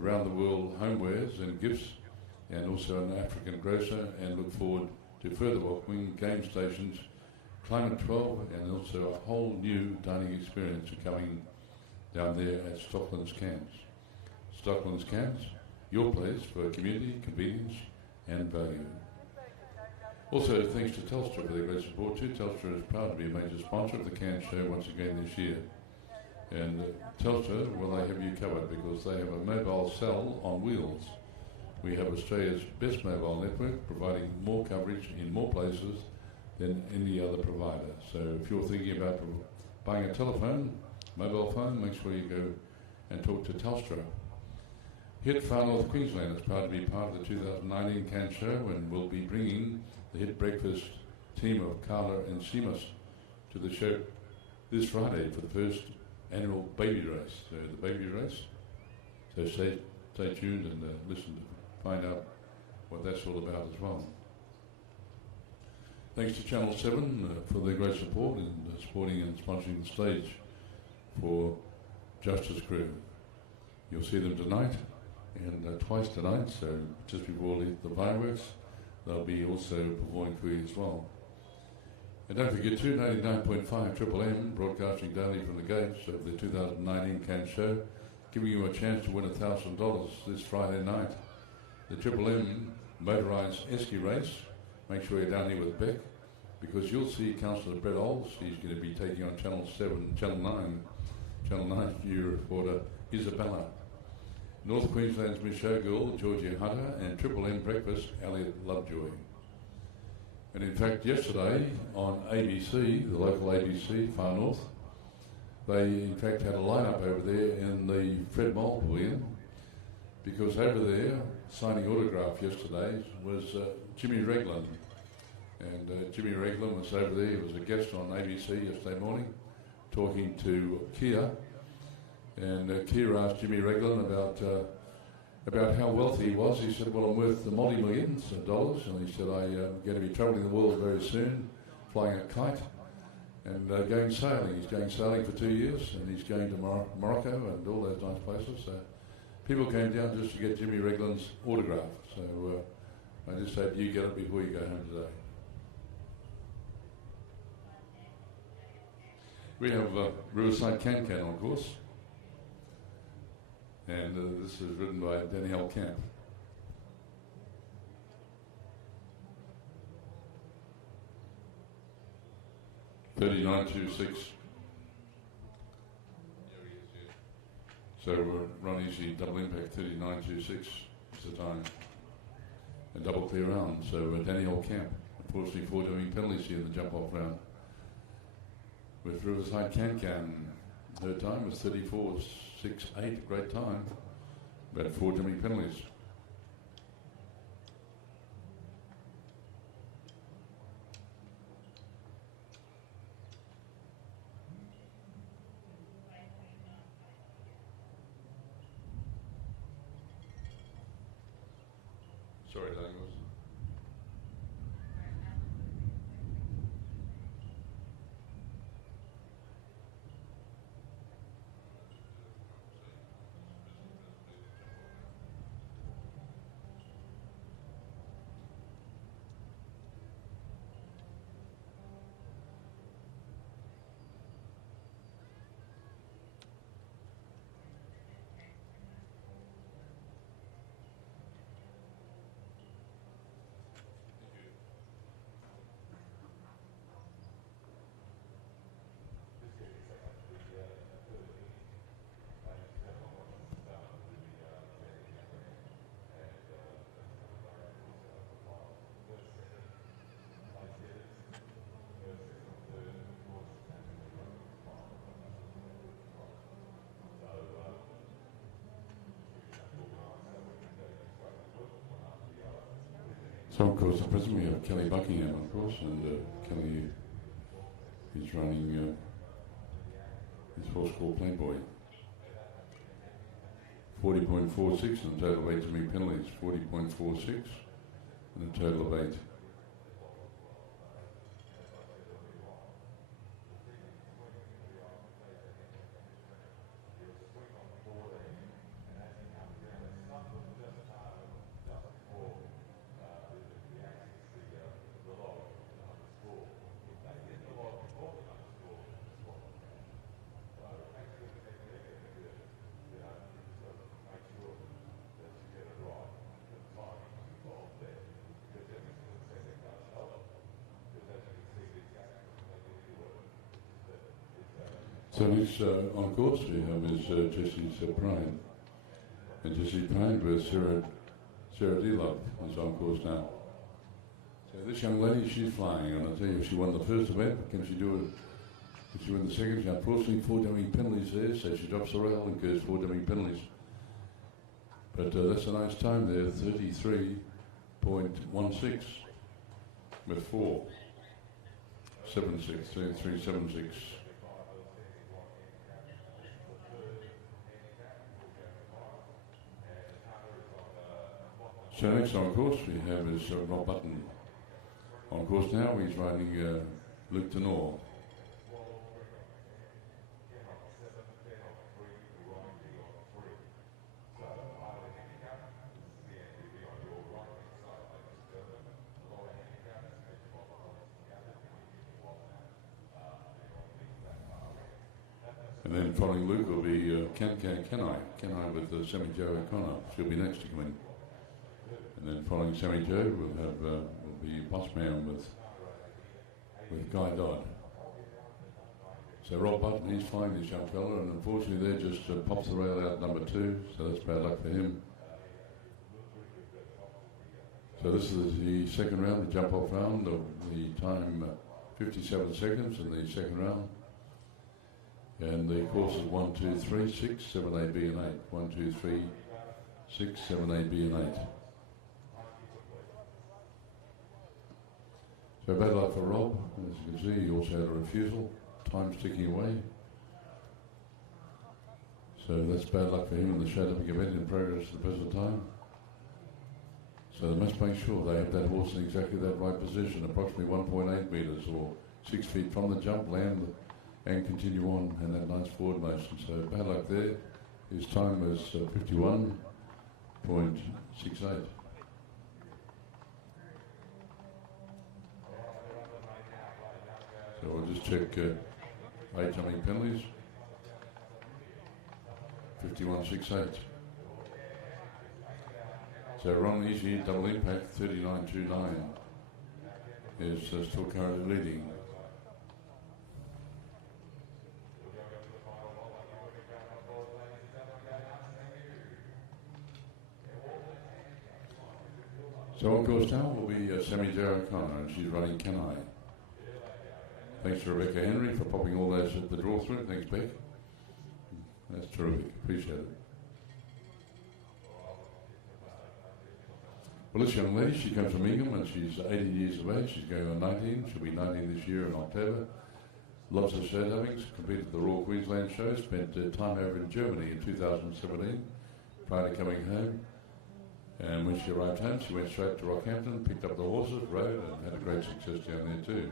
Around the World Homewares and Gifts, and also an African grocer, and look forward to further welcoming game stations, Climate 12, and also a whole new dining experience coming down there at Stocklands Cairns. Stocklands Cairns, your place for community, convenience and value. Also, thanks to Telstra for their great support too. Telstra is proud to be a major sponsor of the Cairns show once again this year. And Telstra, well, they have you covered because they have a mobile cell on wheels. We have Australia's best mobile network, providing more coverage in more places than any other provider. So if you're thinking about buying a telephone, mobile phone, make sure you go and talk to Telstra. Hit Far North Queensland is proud to be part of the 2019 Cairns show, and we'll be bringing the Hit Breakfast team of Carla and Seamus to the show this Friday for the first annual baby race. So the baby race. So stay tuned and listen to find out what that's all about as well. Thanks to Channel 7 for their great support in supporting and sponsoring the stage for Justice Crew. You'll see them tonight and twice tonight, so just before the fireworks, they'll be also performing for you as well. And don't forget too, 99.5 Triple M, broadcasting daily from the gates of the 2019 Cairns show, giving you a chance to win $1,000 this Friday night. The Triple M motorised esky race. Make sure you're down here with Beck, because you'll see Councillor Brett Olds. He's going to be taking on Channel 9 new reporter Isabella. North Queensland's Miss Showgirl, Georgia Hunter, and Triple M Breakfast, Elliot Lovejoy. And in fact, yesterday on ABC, the local ABC, Far North, they in fact had a lineup over there in the Fred Moll Pavilion, because over there, signing autograph yesterday, was Jimmy Reglan. And Jimmy Reglan was over there. He was a guest on ABC yesterday morning, talking to Kia. And Kia asked Jimmy Reglan about how wealthy he was. He said, well, I'm worth the multi-millions of dollars. And he said, I'm going to be travelling the world very soon, flying a kite and going sailing. He's going sailing for 2 years, and he's going to Morocco and all those nice places. So people came down just to get Jimmy Reglan's autograph. So I just hope you get it before you go home today. We have Riverside Can-Can on course. And this is written by Danielle Camp. $39.26. So run easy, double impact, $39.26 is the time. A double clear round. So Danielle Camp, unfortunately 4 doing penalties here in the jump off round. With Riverside Can-Can, her time was 34.68, great time. About 4 jumping penalties. Sorry, darling. So of course, at present we have Kelly Buckingham, of course, and Kelly is running his horse called Playboy. 40.46 and a total of 8 to me penalties, 40.46 and a total of 8. So next on course we have is Jessie Pride. And Jessie Pride with Sarah D-Love is on course now. So this young lady, she's flying, and I'll tell you, if she won the first event, can she do it? If she win the second, she unfortunately 4 dumping penalties there, so she drops the rail and goes 4 dumping penalties. But that's a nice time there, 33.16 with 4. 76, 33.76. So next on course we have is Rob Button. On course now he's riding Luke Tenor. And then And following Luke will be Kenai with Sammy Joe O'Connor. She'll be next to come in. And then following Sammy Joe we'll have will be Bossman with Guy Dodd. So Rob Button, he's flying this young fella, and unfortunately they just pops the rail out number 2, so that's bad luck for him. So this is the second round, the jump off round, the time 57 seconds in the second round. And the course is 1, 2, 3, 6, 7, A, B and 8. 1, 2, 3, 6, 7, A, B and 8. So bad luck for Rob. As you can see, he also had a refusal. Time's ticking away. So that's bad luck for him in the show jumping event in progress at the present time. So they must make sure they have that horse in exactly that right position, approximately 1.8 metres or 6 feet from the jump, land and continue on in that nice forward motion. So bad luck there. His time was 51.68. So we'll just check 8 jumping penalties. 51.68. So Ron Easy, double impact, 39.29 is still currently leading. So on course now will be Sammy Joe O'Connor, and she's running Kenai. Thanks to Rebecca Henry for popping all those at the draw through. Thanks, Beck. That's terrific. Appreciate it. Well, this young lady, she comes from Ingham and she's 18 years of age. She's going on 19. She'll be 19 this year in October. Lots of show havings, competed at the Royal Queensland Show, spent time over in Germany in 2017 prior to coming home. And when she arrived home, she went straight to Rockhampton, picked up the horses, rode, and had a great success down there too.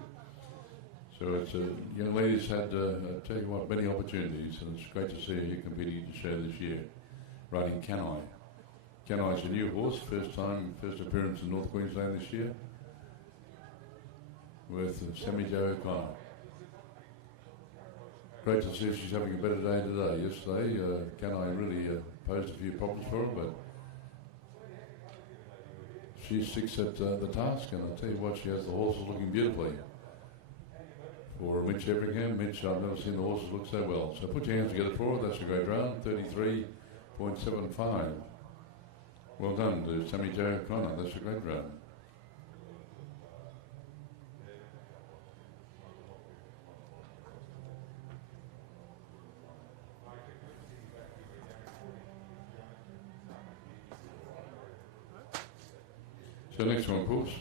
So it's young lady's had, I tell you what, many opportunities, and it's great to see her here competing at the show this year, riding Kenai. Kenai's a new horse, first appearance in North Queensland this year, with Sammy Joe O'Connor. Great to see she's having a better day today. Yesterday, Kenai really posed a few problems for her, but she sticks at the task, and I'll tell you what, she has the horses looking beautifully. For Mitch Everingham, Mitch, I've never seen the horses look so well. So put your hands together for her. That's a great round, 33.75. Well done to Sammy Joe O'Connor. That's a great round. So next one, of course,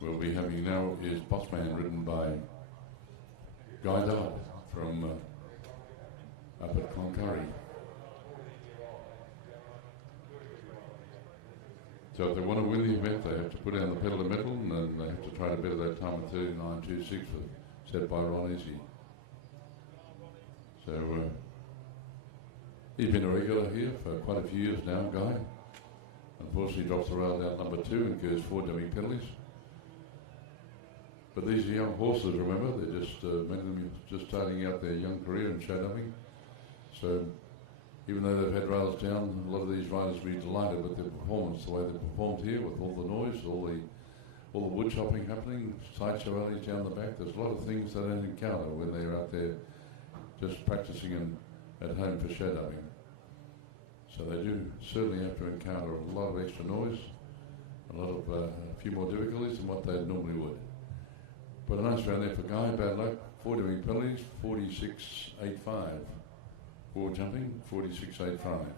we'll be having now is Bossman, ridden by Guy Dodd from up at Cloncurry. So if they want to win the event, they have to put down the pedal to metal, and then they have to try to better that time of 39.26 set by Ron Easy. So he's been a regular here for quite a few years now, Guy. Unfortunately, drops the rail down number 2 and incurs 4 dummy penalties. But these are young horses, remember, they're just, many of them just starting out their young career in show dumping. So even though they've had rails down, a lot of these riders will be delighted with their performance, the way they performed here with all the noise, all the wood chopping happening, sideshow alleys down the back. There's a lot of things they don't encounter when they're out there just practicing at home for show dumping. So they do certainly have to encounter a lot of extra noise, a few more difficulties than what they normally would. But a nice round there for Guy, bad luck, 4 doing penalties, 46.85. 4 jumping, 46.85.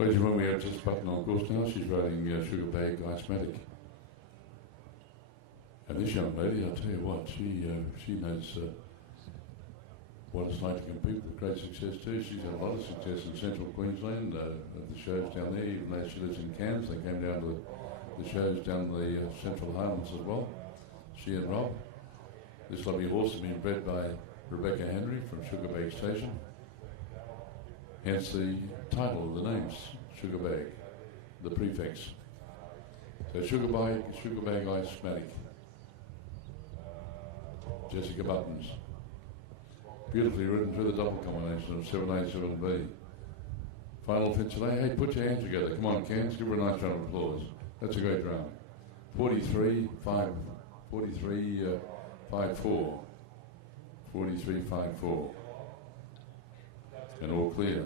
Ladies and gentlemen, we have Jess Button on course now. She's riding Sugar Bag Ice-Matic. And this young lady, I'll tell you what, she knows what it's like to compete with great success too. She's had a lot of success in central Queensland at the shows down there, even though she lives in Cairns. They came down to the shows down the Central Highlands as well, she and Rob. This lovely horse has been bred by Rebecca Henry from Sugar Bag Station. Hence the title of the names, Sugar Bag, the prefix. So Sugar Bag Ice-Matic. Jessica Buttons. Beautifully ridden through the double combination of 7A, 7B. Final fit today. Hey, put your hands together. Come on, Cairns. Give her a nice round of applause. That's a great round. 43-5, 43-5-4. 43-5-4. And all clear.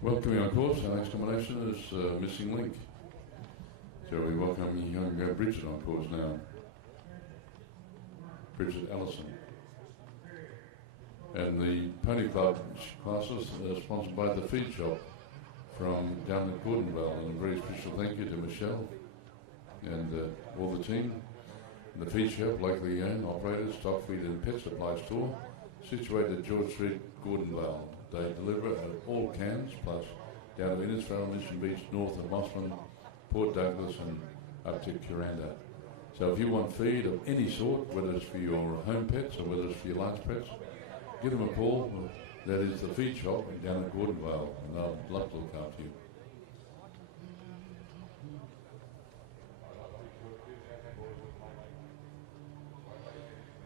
Welcoming on course, our next combination is Missing Link. So we welcome young Bridget on course now. Bridget Allison. And the Pony Club classes are sponsored by the Feed Shop from down at Gordonvale. And a very special thank you to Michelle and all the team. And the Feed Shop, locally owned, operated, stock feed and pet supply store, situated at George Street, Gordonvale. They deliver at all Cairns, plus down to Innisfail, Mission Beach, north of Mossman, Port Douglas and up to Kuranda. So if you want feed of any sort, whether it's for your home pets or whether it's for your large pets, give them a call. That is the Feed Shop down at Gordonvale, and they'll love to look after you.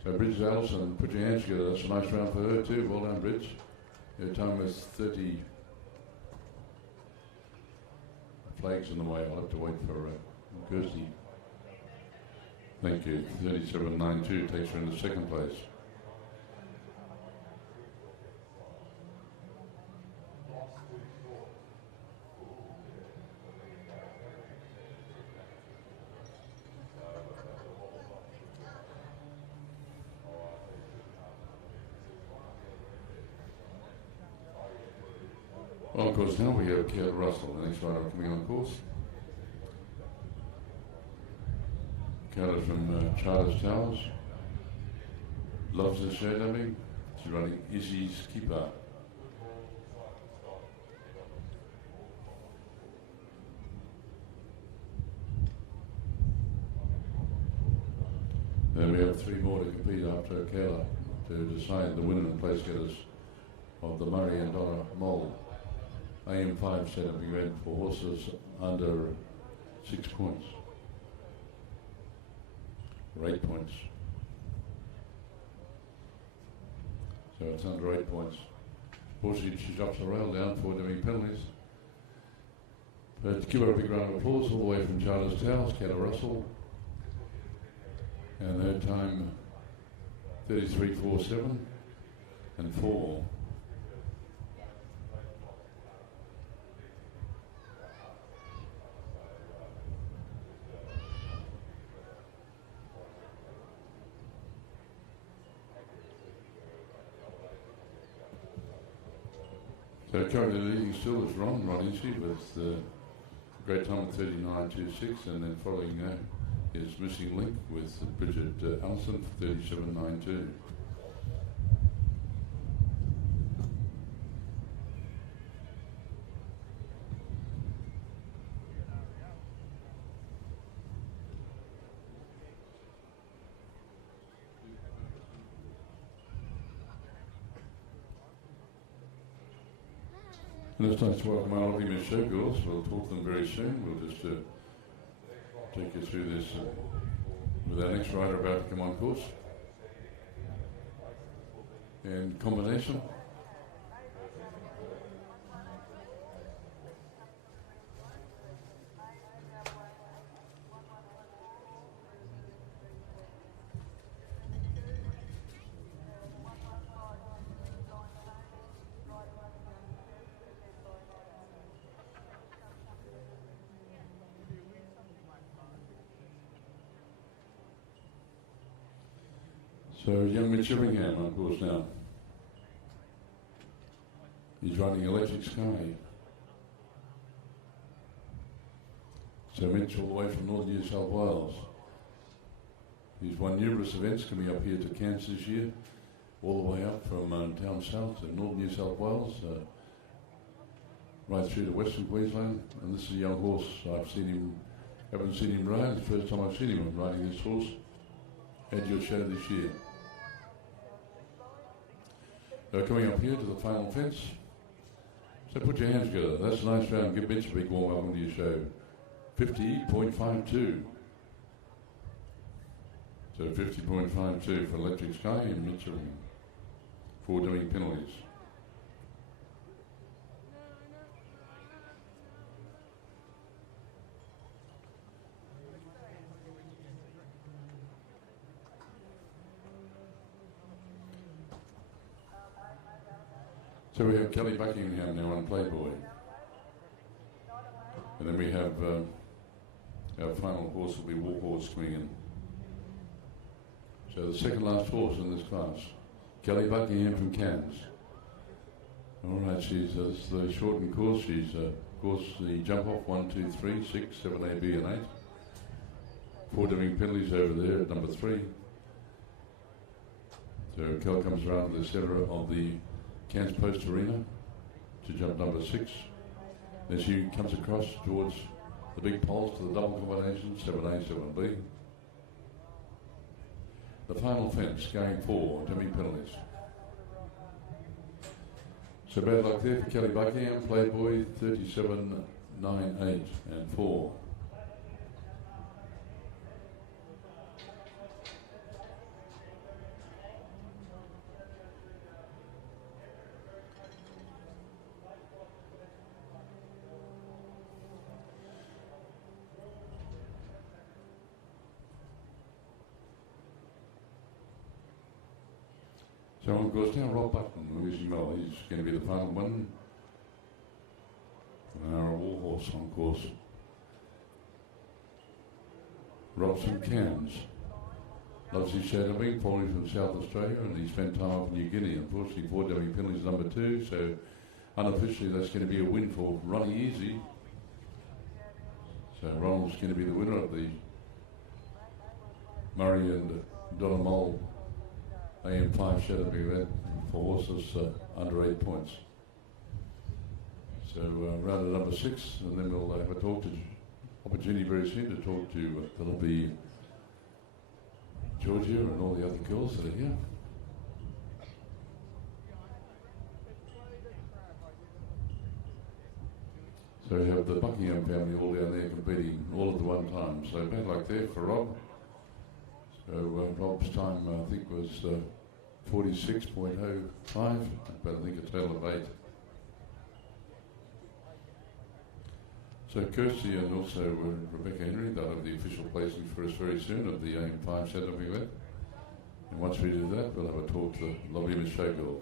So Bridget Allison, put your hands together. That's a nice round for her too. Well done, Bridge. Her time was 30 flags in the way. I'll have to wait for Kirsty. Thank you. 37.92 takes her into second place. Well, of course, now we have Kayla Russell, the next rider coming on course. Kayla from Charters Towers. Loves the show dubbing. She's running Izzy's Keeper. Then we have three more to compete after Kayla to decide the winner and place getters of the Murray and Donna Mole. AM5 set up event for horses under 6 points, or 8 points. So it's under 8 points. Fortunately, she drops the rail down for doing penalties. But to give her a big round of applause all the way from Charters Towers, Kayla Russell. And her time 33.47 and 4. So currently leading still is Ron Incy with a great time of 39.26, and then following is Missing Link with Bridget Allison for 37.92. And it's nice to welcome our lovely Miss Showgirls. We'll talk to them very soon. We'll just take you through this with our next rider about to come on course. And combination. So young Mitch Shillingham on course now. He's running Electric Sky. So Mitch all the way from Northern New South Wales. He's won numerous events coming up here to Cairns this year, all the way up from down south to Northern New South Wales, right through to Western Queensland. And this is a young horse. Haven't seen him ride. It's the first time I've seen him riding this horse. Had your show this year. They're coming up here to the final fence. So put your hands together. That's a nice round. Give Mitch a big warm welcome to your show. 50.52. So 50.52 for Electric Sky and Mitchell. 4 doing penalties. So we have Kelly Buckingham now on Playboy. And then we have our final horse will be Warhorse coming in. So the second last horse in this class, Kelly Buckingham from Cairns. All right, she's this is the shortened course. She's course the jump off 1, 2, 3, 6, 7, A, B, and 8. 4 doing penalties over there at number 3. So Kel comes around to the centre of the Cairns Post Arena to jump number 6. Then she comes across towards the big poles to the double combination, 7A, 7B. The final fence going 4 dummy penalties. So bad luck there for Kelly Buckingham, Playboy 37, 9, 8 and 4. So on course now, Rob Button, as you know, he's going to be the final one. Our Warhorse on course. Rob's from Cairns. Loves his shadowing, following from South Australia, and he spent time up in New Guinea. Unfortunately, 4 dummy penalties number 2, so unofficially that's going to be a win for Ronnie Easy. So Ronald's going to be the winner of the Murray and Donna Mole AM5 shadowing event for horses under 8 points. So round at number 6, and then we'll have a opportunity very soon to talk to that'll be Georgia and all the other girls that are here. So we have the Buckingham family all down there competing all at the one time. So bad luck there for Rob. So Rob's time I think was 46.05, but I think a total of 8. So Kirsty and also Rebecca Henry, they'll have the official placing for us very soon of the AM5 setup event. And once we do that, we'll have a talk to the lovely Miss Showgirl.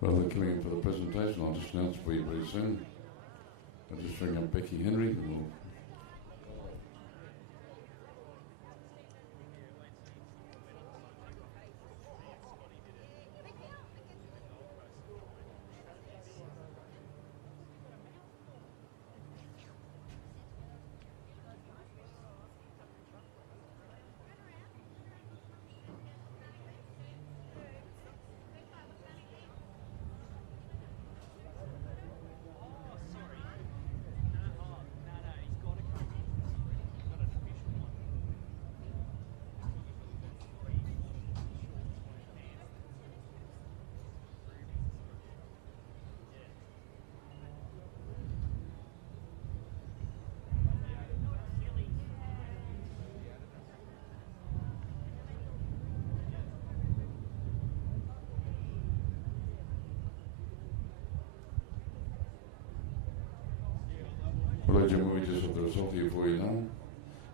Well, they're coming in for the presentation. I'll just announce for you very soon. I'll just bring up Becky Henry. And we'll played your movie just with the result here for you now.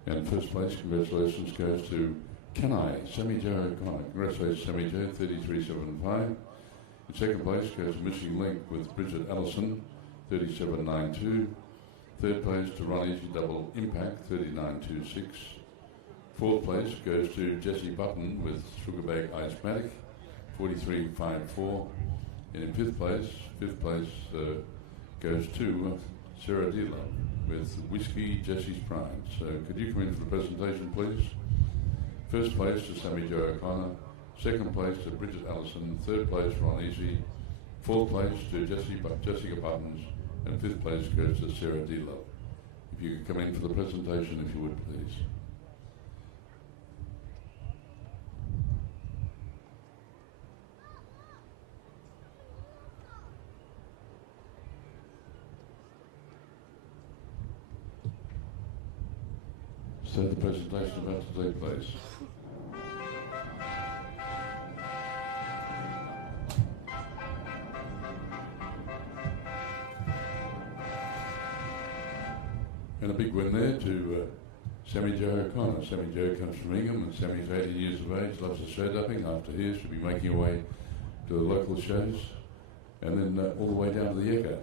And first place, congratulations, goes to Kenai, Sammy Joe O'Connor. Congratulations, Sammy Joe, 33.75. In second place goes Missing Link with Bridget Allison, 37.92. Third place to Ron Easy Double Impact, 39.26. Fourth place goes to Jesse Button with Sugarbag Icematic, 43.54. And in fifth place goes to Sarah Dealer with Whiskey Jesse's Pride. So could you come in for the presentation, please? First place to Sammy Joe O'Connor, second place to Bridget Allison, third place Ron Easy, fourth place to Jessica Buttons, and fifth place goes to Sarah Dealer. If you could come in for the presentation, if you would, please. So the presentation is about to take place. And a big win there to Sammy Joe O'Connor. Sammy Joe comes from Ingham, and Sammy's 80 years of age, loves the show dumping. After here, she'll be making her way to the local shows, and then all the way down to the Echo.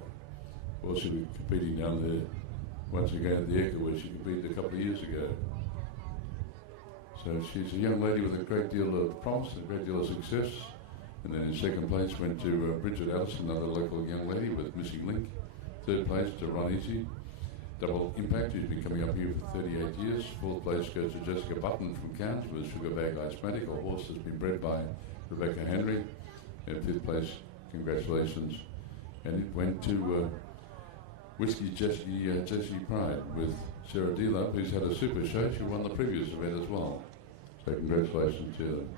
Well, she'll be competing down there once again at the Echo, where she competed a couple of years ago. So she's a young lady with a great deal of promise and a great deal of success. And then in second place went to Bridget Allison, another local young lady with Missing Link. Third place to Ron Easy Double Impact, who's been coming up here for 38 years. Fourth place goes to Jessica Button from Cairns with Sugarbag Icematic, a horse that's been bred by Rebecca Henry. And fifth place, congratulations. And it went to Whiskey Jesse Pride with Sarah Dealer, who's had a super show. She won the previous event as well. So congratulations to them.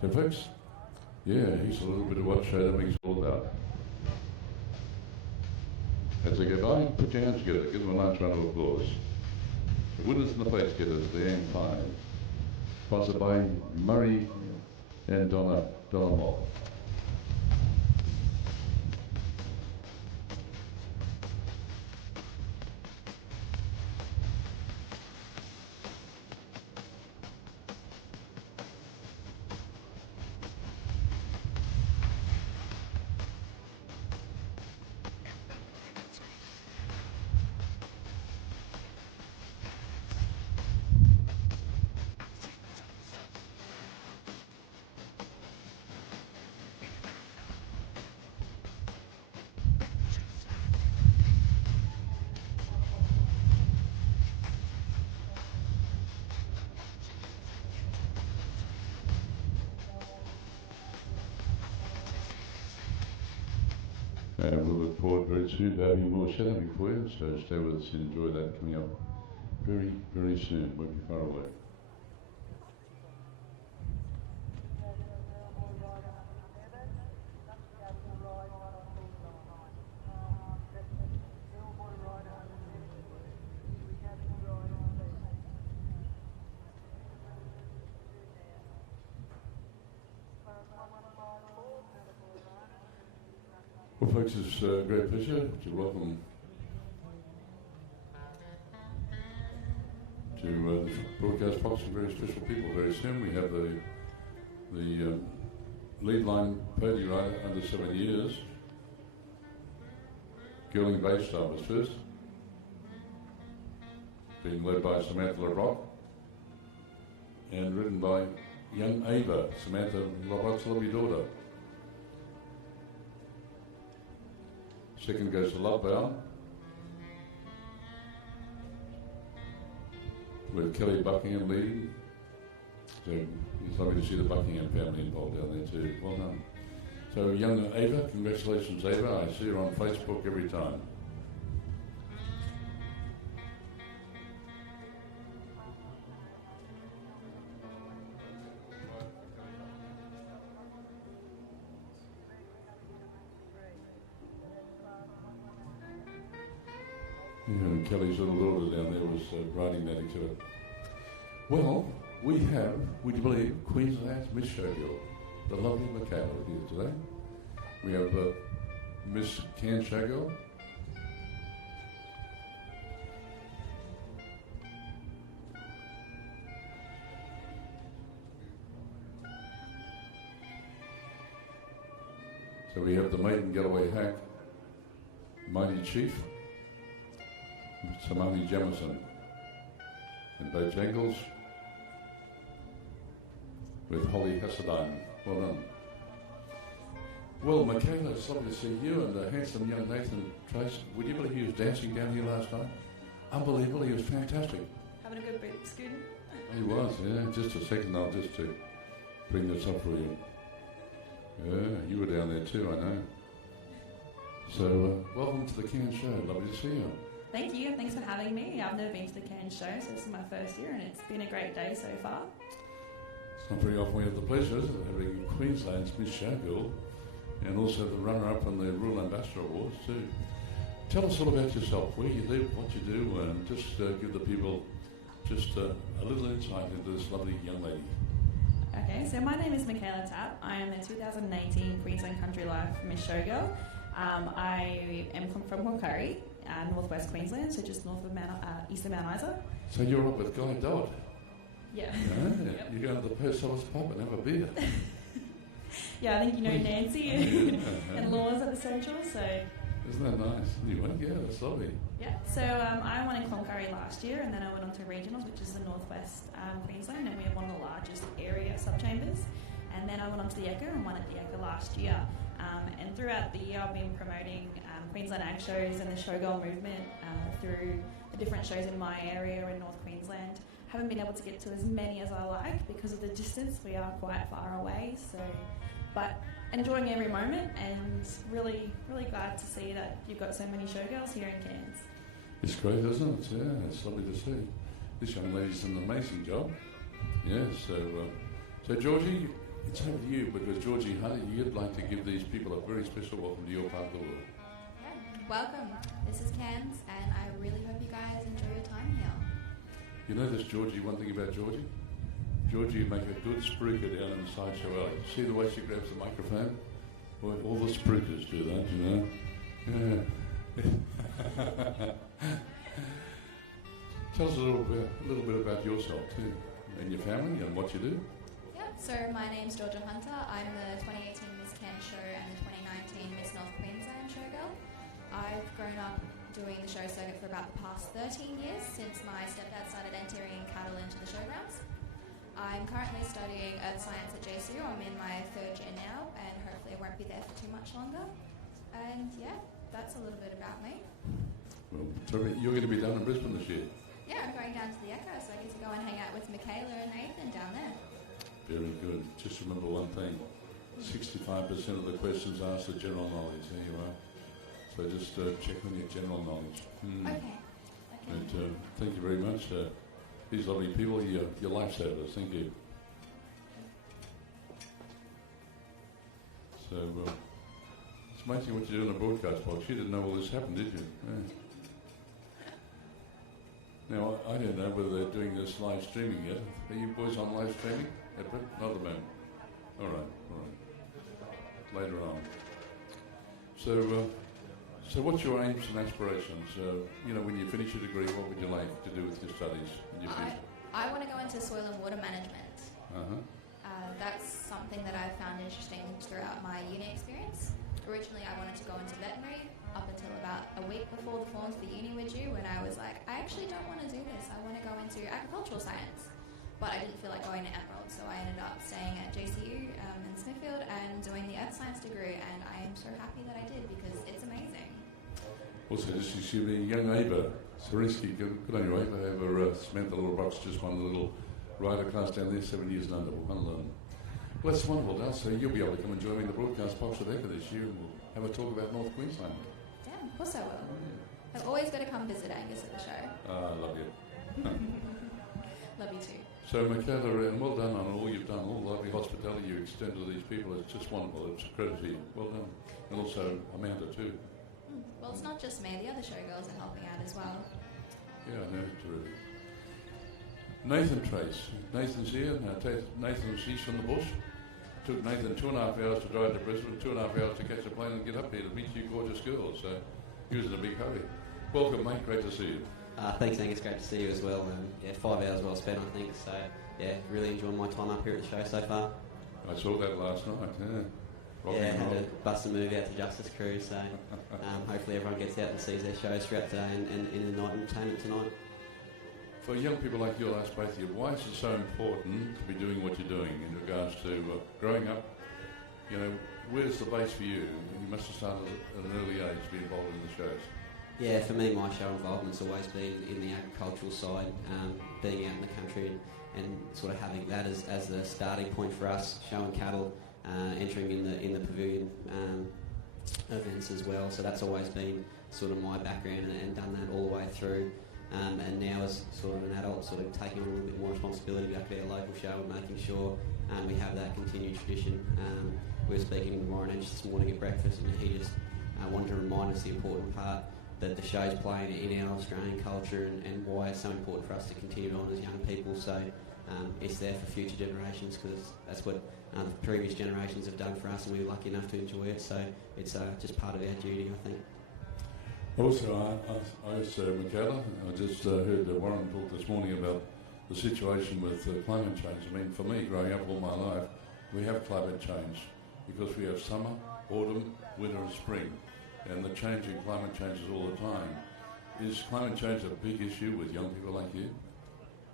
So folks, yeah, here's a little bit of what show dumping's all about. As they go by, put your hands together, give them a nice round of applause. The winners and the place getters, the AM5, sponsored by Murray and Donna Moll. And we'll look forward very soon to having more shadowing for you, so stay with us and enjoy that coming up very, very soon. Won't be far away. Well, folks, it's a great pleasure to welcome to the broadcast box some very special people. Very soon we have the lead line pony rider under 7 years. Girling Baystar was first, being led by Samantha LeBrock and ridden by young Ava, Samantha LeBrock's lovely daughter. Second goes to Love Bound with Kelly Buckingham leading. So it's lovely to see the Buckingham family involved down there too. Well done. So young Ava, congratulations Ava. I see her on Facebook every time. And Kelly's little daughter down there was riding that exhibit. Well, we have, would you believe, Queensland's Miss Showgirl, the lovely Michaela here today. We have Miss Can Showgirl, have the maiden Galloway hack, Mighty Chief, Samani Jamison, and Bojangles with Holly Hassadine. Well done. Well, Michaela, it's lovely to see you and the handsome young Nathan Trace. Would you believe he was dancing down here last night? Unbelievable, he was fantastic. Having a good beat, student. He was, yeah. Just a second, I'll just to bring this up for you. Yeah, you were down there too, I know. So, welcome to the Cairns Show. Lovely to see you. Thank you. Thanks for having me. I've never been to the Cairns Show, so this is my first year, and it's been a great day so far. It's not very often we have the pleasure of having Queensland's Miss Showgirl and also the runner-up on the Rural Ambassador Awards too. Tell us all about yourself, where you live, what you do, and just give the people just a little insight into this lovely young lady. Okay, so my name is Michaela Tapp. I am the 2018 Queensland Country Life Miss Showgirl. I am from Whakaari, northwest Queensland, so just north of east of Mount Isa. So you're up with Guy Dodd? Yeah. Yep. You go to the post office pub and have a beer. Yeah, I think you know Nancy and Laws at the Central, so... Isn't that nice? Anyway, yeah, that's lovely. Yeah, so I won in Cloncurry last year, and then I went on to regionals, which is the northwest Queensland, and we have one of the largest area subchambers. And then I went on to the Echo and won at the Echo last year. And throughout the year, I've been promoting Queensland Ag shows and the Showgirl movement through the different shows in my area in North Queensland. Haven't been able to get to as many as I like because of the distance. We are quite far away, so but enjoying every moment and really, really glad to see that you've got so many showgirls here in Cairns. It's great, isn't it? Yeah, it's lovely to see. This young lady's done an amazing job. Yeah, so Georgie, it's over to you because Georgie Honey, you'd like to give these people a very special welcome to your part of the world. Yeah, welcome. This is Cairns, and I really hope you guys enjoy your time here. You know this, Georgie, one thing about Georgie? Georgie make a good spruiker down in the sideshow alley. See the way she grabs the microphone? Boy, all the spruikers do that, you know? Yeah. Tell us a little bit about yourself too, and your family and what you do. Yeah, so my name's Georgia Hunter. I'm the 2018 Miss Cairns Show and the 2019 Miss North Queensland Showgirl. I've grown up doing the show circuit for about the past 13 years since my stepdad started entering cattle into the showgrounds. I'm currently studying Earth Science at JCU. I'm in my third year now, and hopefully I won't be there for too much longer. And yeah, that's a little bit about me. Well, you're going to be down in Brisbane this year. Yeah, I'm going down to the Echo, so I get to go and hang out with Michaela and Nathan down there. Very good. Just remember one thing. 65% of the questions asked are general knowledge. There you are. So just check on your general knowledge. Okay. And thank you very much. These lovely people, your lifesavers. Thank you. So it's amazing what you do in a broadcast box. You didn't know all this happened, did you? Yeah. Now, I don't know whether they're doing this live streaming yet. Are you boys on live streaming? Not at the moment. All right. Later on. So what's your aims and aspirations? When you finish your degree, what would you like to do with your studies in your future? I want to go into soil and water management. Uh-huh. That's something that I found interesting throughout my uni experience. Originally, I wanted to go into veterinary up until about a week before the forms for the uni were due, when I was like, I actually don't want to do this. I want to go into agricultural science. But I didn't feel like going to Emerald, so I ended up staying at JCU in Smithfield and doing the Earth Science degree, and I am so happy that I did because it's amazing. Also, just to be young Ava Sarinsky, good on you, Ava Samantha Little Brooks just won the little rider class down there, 7 years and under, 111. Well, that's wonderful, Dale. So you'll be able to come and join me in the broadcast box at Echo this year, and we'll have a talk about North Queensland. Yeah, of course I will. I've always got to come visit Angus at the show. I love you. Love you too. So, Michaela, and well done on all you've done, all the lovely hospitality you extend to these people. It's just wonderful. It's a credit to you. Well done. And also Amanda, too. Well, it's not just me. The other showgirls are helping out as well. Yeah, I know. Terrific. Nathan Trace. Nathan's here. Nathan's east from the bush. Took Nathan 2.5 hours to drive to Brisbane, 2.5 hours to catch a plane and get up here to meet you gorgeous girls. So he was in a big hurry. Welcome, mate. Great to see you. Thanks, Angus. Great to see you as well. 5 hours well spent, I think. So, yeah, really enjoying my time up here at the show so far. I saw that last night, yeah. rock Yeah, and had roll. to bust a move out to Justice Crew, so hopefully everyone gets out and sees their shows throughout the day and in the night entertainment tonight. For young people like you, I'll ask both of you, why is it so important to be doing what you're doing in regards to growing up? You know, where's the base for you? You must have started at an early age to be involved in the shows. Yeah, for me, my show involvement's always been in the agricultural side, being out in the country and sort of having that as the starting point for us, showing cattle, entering in the pavilion events as well. So that's always been sort of my background and done that all the way through. And now as sort of an adult, sort of taking on a little bit more responsibility back at our local show and making sure we have that continued tradition. We were speaking to Warren Edge this morning at breakfast, and he just wanted to remind us the important part that the show's playing in our Australian culture and why it's so important for us to continue on as young people. So it's there for future generations, because that's what the previous generations have done for us, and we were lucky enough to enjoy it. So it's just part of our duty, I think. Also, I Michaela, I just heard Warren talk this morning about the situation with climate change. I mean, for me, growing up all my life, we have climate change because we have summer, autumn, winter and spring, and the change in climate changes all the time. Is climate change a big issue with young people like you?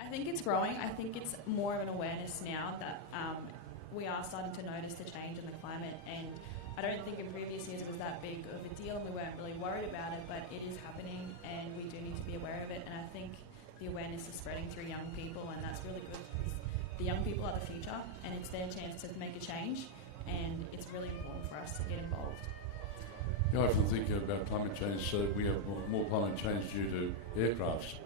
I think it's growing. I think it's more of an awareness now that we are starting to notice the change in the climate, and I don't think in previous years it was that big of a deal and we weren't really worried about it, but it is happening and we do need to be aware of it, and I think the awareness is spreading through young people, and that's really good because the young people are the future and it's their chance to make a change, and it's really important for us to get involved. I often think about climate change. We have more climate change due to aircrafts,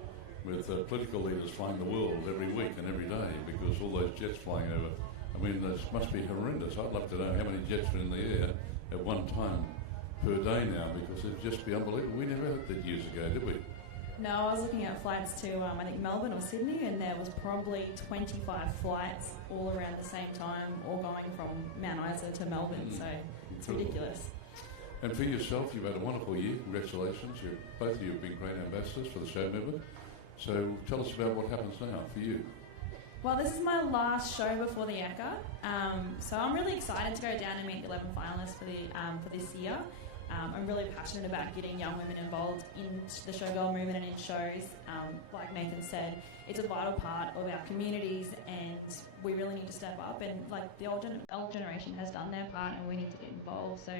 with political leaders flying the world every week and every day because all those jets flying over. I mean, this must be horrendous. I'd love to know how many jets are in the air at one time per day now, because it'd just be unbelievable. We never had that years ago, did we? No, I was looking at flights to, I think, Melbourne or Sydney, and there was probably 25 flights all around the same time, all going from Mount Isa to Melbourne, so it's ridiculous. And for yourself, you've had a wonderful year. Congratulations. Both of you have been great ambassadors for the show movement. So tell us about what happens now for you. Well, this is my last show before the Ekka, so I'm really excited to go down and meet the 11 finalists for this year. I'm really passionate about getting young women involved in the showgirl movement and in shows. Like Nathan said, it's a vital part of our communities, and we really need to step up. And like the old generation has done their part, and we need to get involved. So